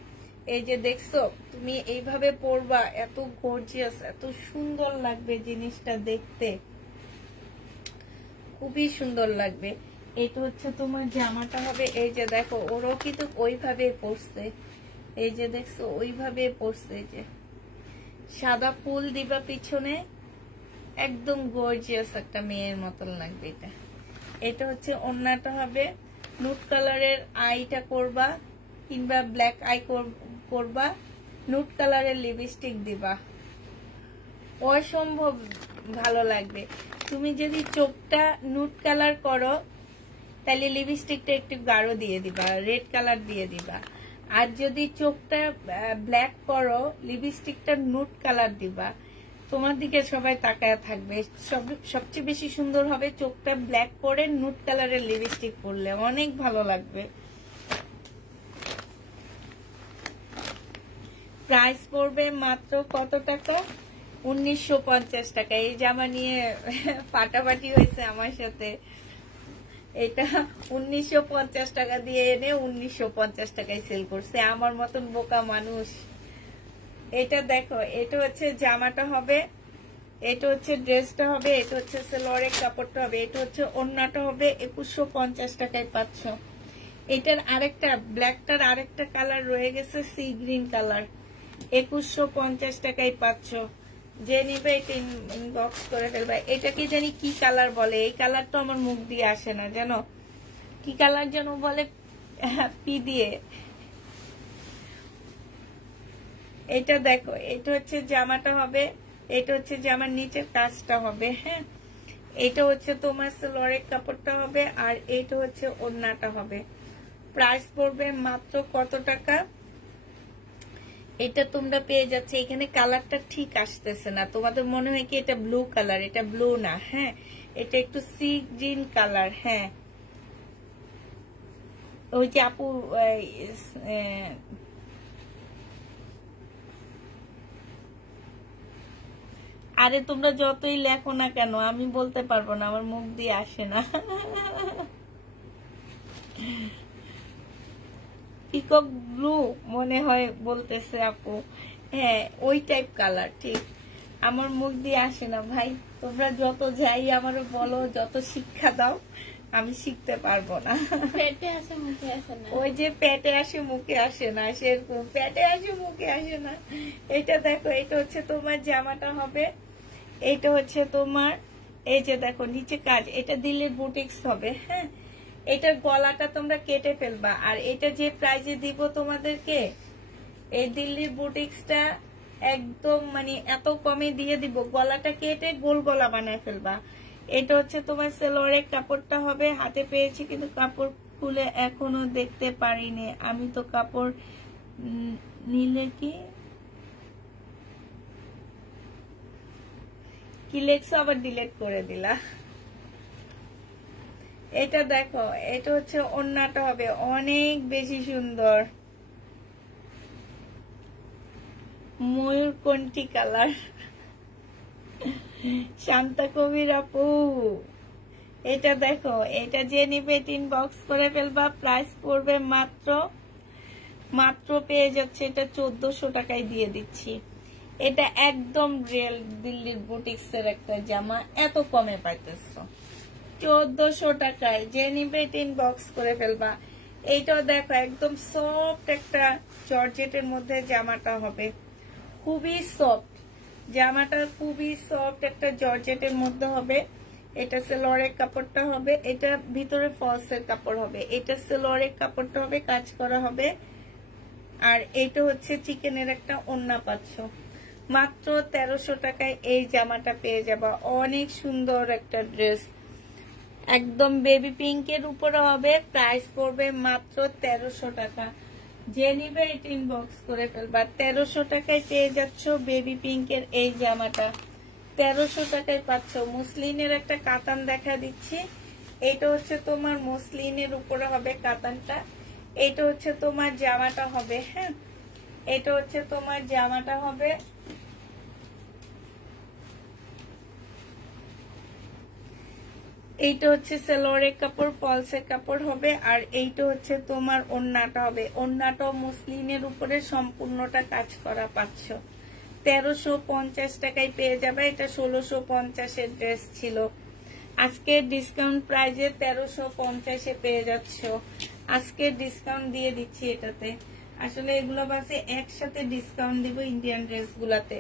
এই যে দেখছো তুমি এইভাবে পরবা, এত গর্জিয়াস, এত সুন্দর লাগবে জিনিসটা দেখতে, খুবই সুন্দর লাগবে। এটা হচ্ছে তোমার জামাটা হবে, এই যে দেখো ওরও কিন্তু ওইভাবে পরছে, এই যে দেখছো ওইভাবে পরছে, যে সাদা ফুল দিবা পিছনে, একদম গর্জিয়াস একটা মেয়ের মতন লাগবে এটা। এটা হচ্ছে ওড়নাটা হবে, নুট কালারের আইটা করবা কিংবা ব্ল্যাক আই করবা, নুট কালারের লিপস্টিক দিবা, অসম্ভব ভালো লাগবে। তুমি যদি চোখটা নুট কালার করো তাহলে লিপস্টিকটা একটু গাঢ় দিয়ে দিবা, রেড কালার দিয়ে দিবা। আর যদি চোখটা ব্ল্যাক করো লিপস্টিকটা নুট কালার দিবা, তোমার দিকে সবাই তাকায় থাকবে। সবচেয়ে বেশি সুন্দর হবে চোখটা ব্ল্যাক করে নুট কালারের লিপস্টিক পরলে, অনেক ভালো লাগবে। প্রাইস পড়বে মাত্র কত টাকা? 1950 টাকা। এই জামা নিয়ে ফাটাফাটি হয়েছে আমার সাথে। এটা 1950 টাকা দিয়ে এনে 1950 টাকায় সেল করছে, আমার মতন বোকা মানুষ। এটা দেখো, এটা হচ্ছে জামাটা হবে, এটা হচ্ছে ড্রেসটা হবে, এটা হচ্ছে সালোয়ারের কাপড়টা হবে, এটা হচ্ছে ওড়নাটা হবে। 2150 টাকায় পাচ্ছ। এটার আরেকটা ব্ল্যাকটার আরেকটা কালার রয়ে গেছে, সি গ্রিন কালার, 2150 টাকায় পাচ্ছ। যে নিবে এটা ইনবক্স করে ফেলবা। এটা কি জানি কি কালার বলে, এই কালার তো আমার মুখ দিয়ে আসে না, জানো কি কালার যেন বলে, পি দিয়ে। এটা দেখো, এটা হচ্ছে জামাটা হবে, এটা হচ্ছে জামার নিচের কাজটা হবে। হ্যাঁ, এটা হচ্ছে তোমার সালোয়ারের কাপড়টা হবে, আর এটা হচ্ছে ওড়নাটা হবে। প্রাইস পড়বে মাত্র কত টাকা? এটা তোমরা পেয়ে যাচ্ছে, এখানে কালারটা ঠিক আসতেছে না, তোমাদের মনে হয় কি এটা ব্লু কালার, এটা ব্লু না। হ্যাঁ, এটা একটু সি গ্রিন কালার। হ্যাঁ, ওই যে আপু আরে তোমরা যতই লেখো না কেন আমি বলতে পারবো না, আমার মুখ দিয়ে আসে না। পিকক ব্লু মনে হয় বলতেছে আপু। হ্যাঁ, ওই টাইপ কালার, ঠিক আমার মুখ দিয়ে আসে না ভাই। তোমরা যত যাই আমারও বলো, যত শিক্ষা দাও, আমি শিখতে পারবো না। পেটে আসে মুখে আসে না, ওই যে পেটে আসে মুখে আসে না, সেরকম পেটে আসে মুখে আসে না। এটা দেখো, এটা হচ্ছে তোমার জামাটা হবে, এইটা হচ্ছে তোমার, এই যে দেখো নিচে কাজ, এটা দিল্লির বুটিক্স হবে। হ্যাঁ, এটার গলাটা তোমরা কেটে ফেলবা, আর এটা যে প্রাইজে দিব তোমাদেরকে, এই দিল্লির বুটিক্সটা একদম মানে এত কমে দিয়ে দিব, গলাটা কেটে গোল গলা বানায় ফেলবা। এটা হচ্ছে তোমার সালোয়ারের কাপড়টা হবে, হাতে পেয়েছি কিন্তু কাপড় খুলে এখনো দেখতে পারিনি আমি, তো কাপড় নিলে কি লেখছো আবার ডিলিট করে দিলা। এটা দেখো, এটা হচ্ছে ওড়নাটা হবে, অনেক বেশি সুন্দর, ময়ূরকণ্ঠী কালার। শান্তা কবির আপু, এটা দেখো, এটা যে নিবে ইনবক্স করে ফেলবা। প্রাইস পড়বে মাত্র পেয়ে যাচ্ছে এটা 1400 টাকায় দিয়ে দিচ্ছি। এটা একদম রিয়েল দিল্লির বুটিক্স এর একটা জামা, এত কমে পাইতেছ 1400 টাকায়। যে নিবে ইনবক্স করে ফেলবা। এইটাও দেখো, একদম সফট একটা জর্জেটের মধ্যে জামাটা হবে, খুবই সফট জামাটা, খুবই সফট একটা জর্জেটের মধ্যে হবে। এটা সালোয়ারের কাপড়টা হবে, এটা ভিতরে ফলসের কাপড় হবে, এটা সালোয়ারের কাপড়টা হবে, কাজ করা হবে। আর এইটা হচ্ছে চিকেনের একটা ওড়না পাচ্ছ। মাত্র 1300 টাকায় এই জামাটা পেয়ে যাবা, অনেক সুন্দর একটা ড্রেস, একদম বেবি পিঙ্কের উপরে হবে, প্রাইস পড়বে মাত্র 1300 টাকা। যে নিবে এটা ইনবক্স করে ফেলবা। 1300 টাকায় পেয়ে যাচ্ছ বেবি পিঙ্কের এই জামাটা, 1300 টাকায় পাচ্ছ। মুসলিনের একটা কাতান দেখা দিচ্ছি, এটা হচ্ছে তোমার মুসলিনের উপরে হবে কাতানটা, এটা হচ্ছে তোমার জামাটা হবে। হ্যাঁ, এটা হচ্ছে তোমার জামাটা হবে। এইটা হচ্ছে সেলোয়ারের কাপড়, ফলসের কাপড় হবে, আর এইটা হচ্ছে তোমার ওড়নাটা হবে। ওড়নাটা মুসলিনের উপরে সম্পূর্ণটা কাজ করা পাচ্ছ। 1350 টাকায় পেয়ে যাবে। এটা 1650-এর ড্রেস ছিল, আজকে ডিসকাউন্ট প্রাইজে 1350-এ পেয়ে যাচ্ছ। আজকে ডিসকাউন্ট দিয়ে দিচ্ছি এটাতে। আসলে এগুলো বাসে একসাথে ডিসকাউন্ট দিব ইন্ডিয়ান ড্রেস গুলাতে।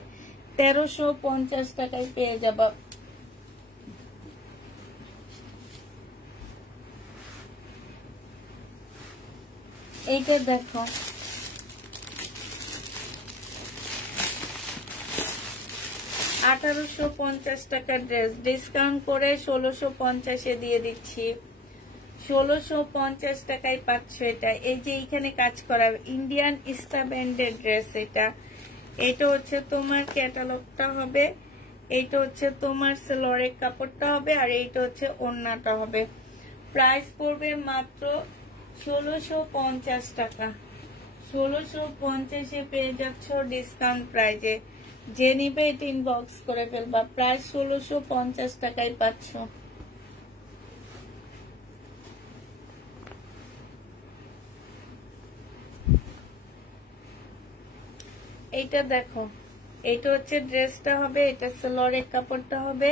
1350 টাকায় পেয়ে যাবা। এইটা দেখো, 1850 টাকার ড্রেস, ডিসকাউন্ট করে 1650-এ দিয়ে দিচ্ছি। 1650 টাকায় পাচ্ছ এটা। এই যে এইখানে কাজ করা ইন্ডিয়ান ইস্তা ব্যান্ডের ড্রেস, এটা হচ্ছে তোমার ক্যাটালগটা হবে, এইটা হচ্ছে তোমার সেলোয়ারের কাপড়টা হবে, আর এইটা হচ্ছে ওড়নাটা হবে। প্রাইস পড়বে মাত্র 1650 টাকা। 1650-এ পেয়ে যাচ্ছ ডিসকাউন্ট প্রাইজে। যে নিবে এটা ইনবক্স করে ফেলবা। প্রাইস 1650 টাকায় পাচ্ছ। এইটা দেখো, এইটা হচ্ছে ড্রেসটা হবে, এটা সেলোয়ারের কাপড়টা হবে,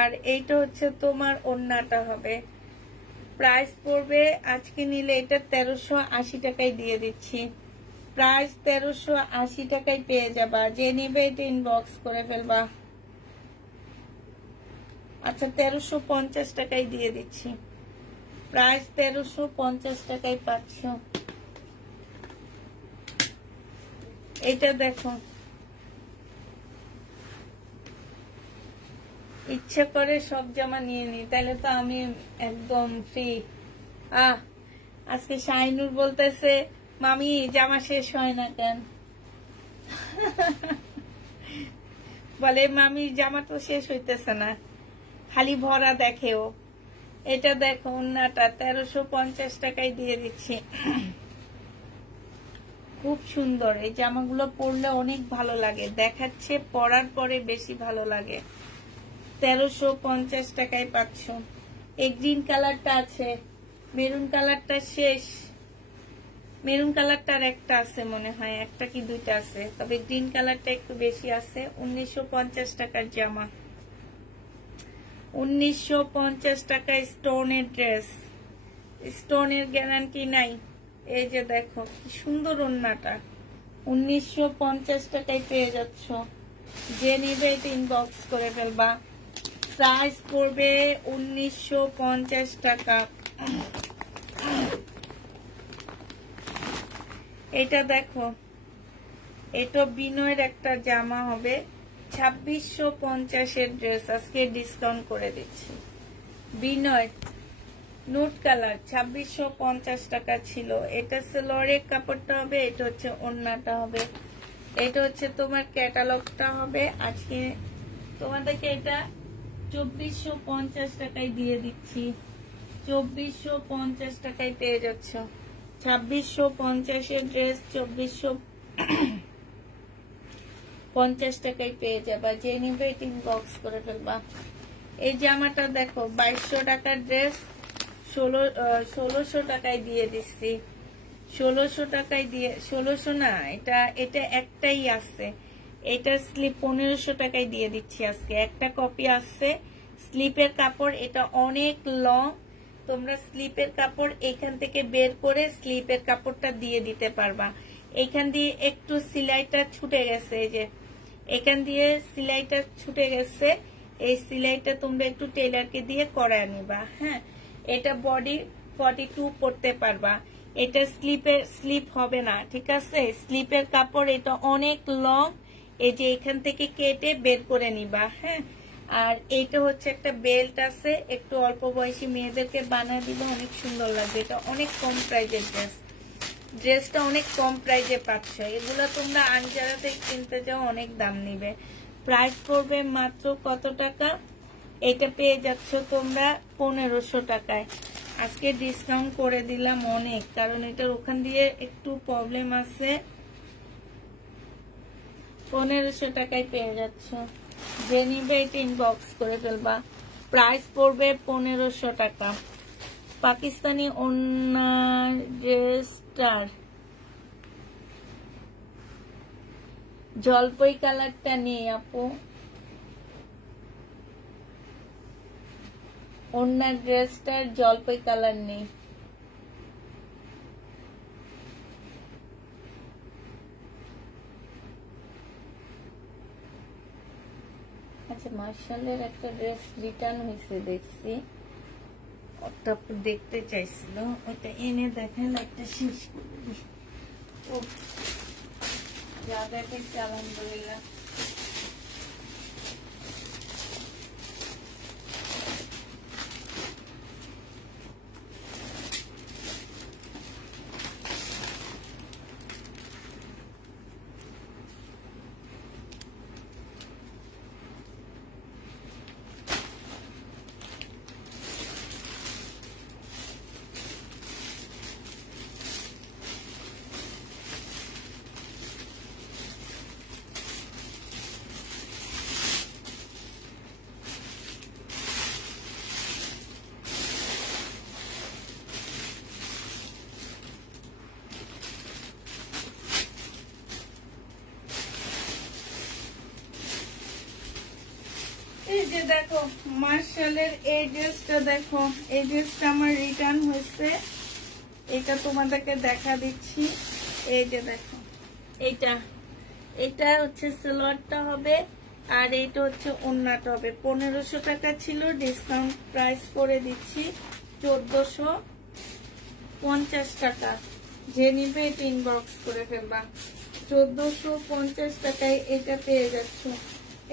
আর এইটা হচ্ছে তোমার ওড়নাটা হবে। প্রাইস পড়বে আজকে নিলে এটা 1380 টাকায় দিয়ে দিচ্ছি। প্রাইস 1380 টাকায় পেয়ে যাবা। যে নিবে এটা ইনবক্স করে ফেলবা। আচ্ছা, 1350 টাকায় দিয়ে দিচ্ছি। প্রাইস 1350 টাকায় পাচ্ছ। এটা দেখো, ইচ্ছা করে সব জামা নিয়ে নি, তাহলে তো আমি একদম ফ্রি। আজকে শাহিনুর বলতেছে মামি জামা শেষ হয় না কেন? বলে মামি জামা তো শেষ হইতেছে না, খালি ভরা দেখেও। এটা দেখো, ওড়নাটা 1350 টাকায় দিয়ে দিচ্ছি। খুব সুন্দর, এই জামাগুলো পরলে অনেক ভালো লাগে, দেখাচ্ছে পরার পরে বেশি ভালো লাগে। 1350 টাকায় পাচ্ছ। এই গ্রিন কালারটা আছে, মেরুন কালারটা শেষ, মেরুন কালারটার একটা আছে মনে হয়, একটা কি দুইটা আছে, তবে গ্রিন কালারটা একটু বেশি আছে। 1950 টাকার জামা, 1950 টাকায় স্টোনের ড্রেস, স্টোনের গ্যারান্টি নাই। এই যে দেখো কি সুন্দর ওড়নাটা, 1950 টাকায় পেয়ে যাচ্ছ। যে নিবে এটা ইনবক্স করে ফেলবা। প্রাইস পড়বে 1950 টাকা। এটা দেখো, এটা বিনয়ের একটা জামা হবে, 2650-এর ড্রেস, আজকে ডিসকাউন্ট করে দিচ্ছি। বিনয় নুট কালার, 2650 টাকা ছিল। এটা সেলোয়ারের কাপড়টা হবে, এটা হচ্ছে ওড়নাটা হবে, এটা হচ্ছে তোমার ক্যাটালগটা হবে। আজকে তোমাদেরকে এটা 2450 টাকায় দিয়ে দিচ্ছি। 2450 টাকায় পেয়ে যাচ্ছ। 2650-এর ড্রেস 2450 টাকায় পেয়ে যাবা। যে নিবে এটা ইনবক্স করে ফেলবা। এই জামাটা দেখো, 2200 টাকার ড্রেস, 1600 টাকায় দিয়ে দিচ্ছি। 1600 টাকায় দিয়ে, 1600 না, এটা একটাই আছে, এটা স্লিপ 1500 টাকায় দিয়ে দিচ্ছি আজকে। একটা কপি আছে, স্লিপের কাপড়, এটা অনেক লং, তোমরা স্লিপের কাপড় এখান থেকে বের করে স্লিপের কাপড়টা দিয়ে দিতে পারবা। এখান দিয়ে একটু সেলাইটা ছুটে গেছে, এই যে এখান দিয়ে সেলাইটা ছুটে গেছে, এই সেলাইটা তোমরা একটু টেলারকে দিয়ে করায় নিবা। হ্যাঁ, এটা বডি 42 পড়তে পারবা। এটা স্লিপ হবে না, ঠিক আছে? স্লিপের কাপড়, এটা অনেক লং, এই যে এখান থেকে কেটে বের করে নিবা। হ্যাঁ, আর এইটা হচ্ছে একটা বেল্ট আছে, একটু অল্প বয়সী মেয়েদেরকে বানিয়ে দিব, অনেক সুন্দর লাগবে। এটা অনেক কম প্রাইজের ড্রেসটা অনেক কম প্রাইজে পাচ্ছ। এগুলো তোমরা আনজারাতে কিনতে যাও, অনেক দাম নিবে। প্রাইস পড়বে মাত্র কত টাকা? এটা পেয়ে যাচ্ছ তোমরা 1500 টাকায়। আজকে ডিসকাউন্ট করে দিলাম অনেক, কারণ এটার ওখান দিয়ে একটু প্রবলেম আছে। 1500 টাকায় পেয়ে যাচ্ছ। যে নিবে এটা ইনবক্স করে ফেলবা। প্রাইস পড়বে 1500 টাকা। পাকিস্তানি ওন্না ড্রেসটার জলপাই কালারটা নেই আপু, ওন্না ড্রেসটার জলপাই কালার নেই। আচ্ছা, মার্শালের একটা ড্রেস রিটার্ন হয়েছে দেখছি, ওটা দেখতে চাইছিল, ওটা এনে দেখেন একটা শেষ করি। ও যা দেখেছি আলহামদুলিল্লাহ। এই যে দেখো মার্শালের এই ড্রেসটা, দেখো এই ড্রেসটা আমার রিটার্ন হয়েছে, এটা তোমাদেরকে দেখা দিচ্ছি। এই যে দেখো, এটা হচ্ছে সালোয়ারটা হবে, আর এইটা হচ্ছে ওড়নাটা হবে। 1500 টাকা ছিল, ডিসকাউন্ট প্রাইস করে দিচ্ছি 1450 টাকা। যে নিবে এটা ইনবক্স করে ফেলবা। 1450 টাকায় এটা পেয়ে যাচ্ছ।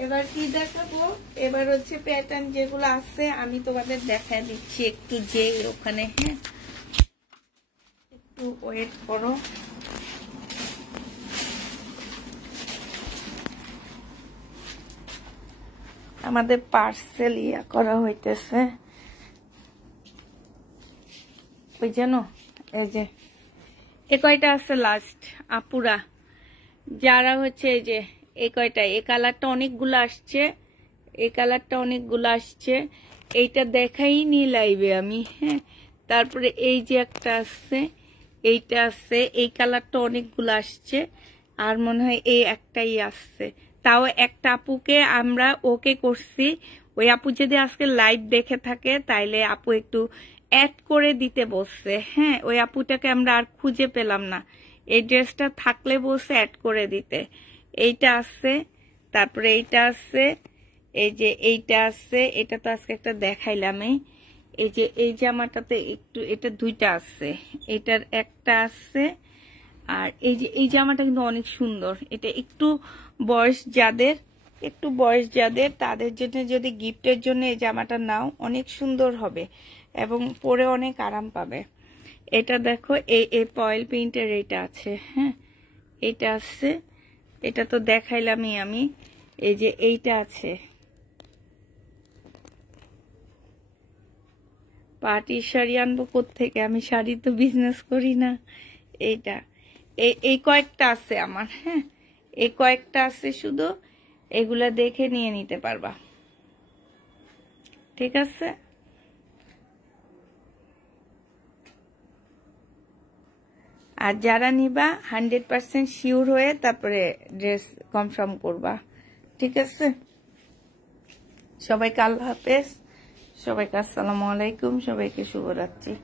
এবার কি দেখাবো? এবার হচ্ছে প্যাটার্ন যেগুলো আছে আমি তোমাদের দেখা দিচ্ছি, একটু যে ওখানে, হ্যাঁ একটু ওয়েট করো। আমাদের পার্সেল করা হইতেছে, ওই যেন এই যে এ কয়টা আছে লাস্ট আপুরা, যারা হচ্ছে এই যে এই কয়টা, এই কালারটা অনেকগুলো আসছে, এই কালারটা অনেকগুলো আসছে, এইটা দেখাই নি লাইভে আমি, হ্যাঁ। তারপরে এই যে একটা আছে, এইটা আছে, এই কালারটা অনেকগুলো আসছে, আর মনে হয় এই একটাই আসছে। তাও একটা আপুকে আমরা ওকে করছি, ওই আপু যদি আজকে লাইভ দেখে থাকে তাইলে আপু একটু অ্যাড করে দিতে বলছে, হ্যাঁ। ওই আপুটাকে আমরা আর খুঁজে পেলাম না, এই ড্রেসটা থাকলে বলছে অ্যাড করে দিতে। এইটা আছে, তারপরে এইটা আছে, এই যে এইটা আছে, এটা তো আজকে একটা দেখাইলাম। এই যে এই জামাটাতে একটু, এটা দুইটা আছে, এটার একটা আছে, আর এই যে এই জামাটা কিন্তু অনেক সুন্দর। এটা একটু বয়স যাদের তাদের জন্য যদি গিফটের জন্য এই জামাটা নাও, অনেক সুন্দর হবে এবং পরে অনেক আরাম পাবে। এটা দেখো এই পয়েল প্রিন্টের এইটা আছে, হ্যাঁ এইটা আছে, এটা তো দেখাইলামই আমি। এই যে এইটা আছে, পার্টির শাড়ি আনবো কোত্থেকে, আমি শাড়ি তো বিজনেস করি না। এইটা এই কয়েকটা আছে আমার, হ্যাঁ এই কয়েকটা আছে, শুধু এগুলা দেখে নিয়ে নিতে পারবা, ঠিক আছে। আর যারা নিবা 100% শিওর হয়ে তারপরে ড্রেস কনফার্ম করবা, ঠিক আছে। সবাইকে আল্লাহ হাফেজ, সবাইকে আসসালামু আলাইকুম, সবাইকে শুভরাত্রি।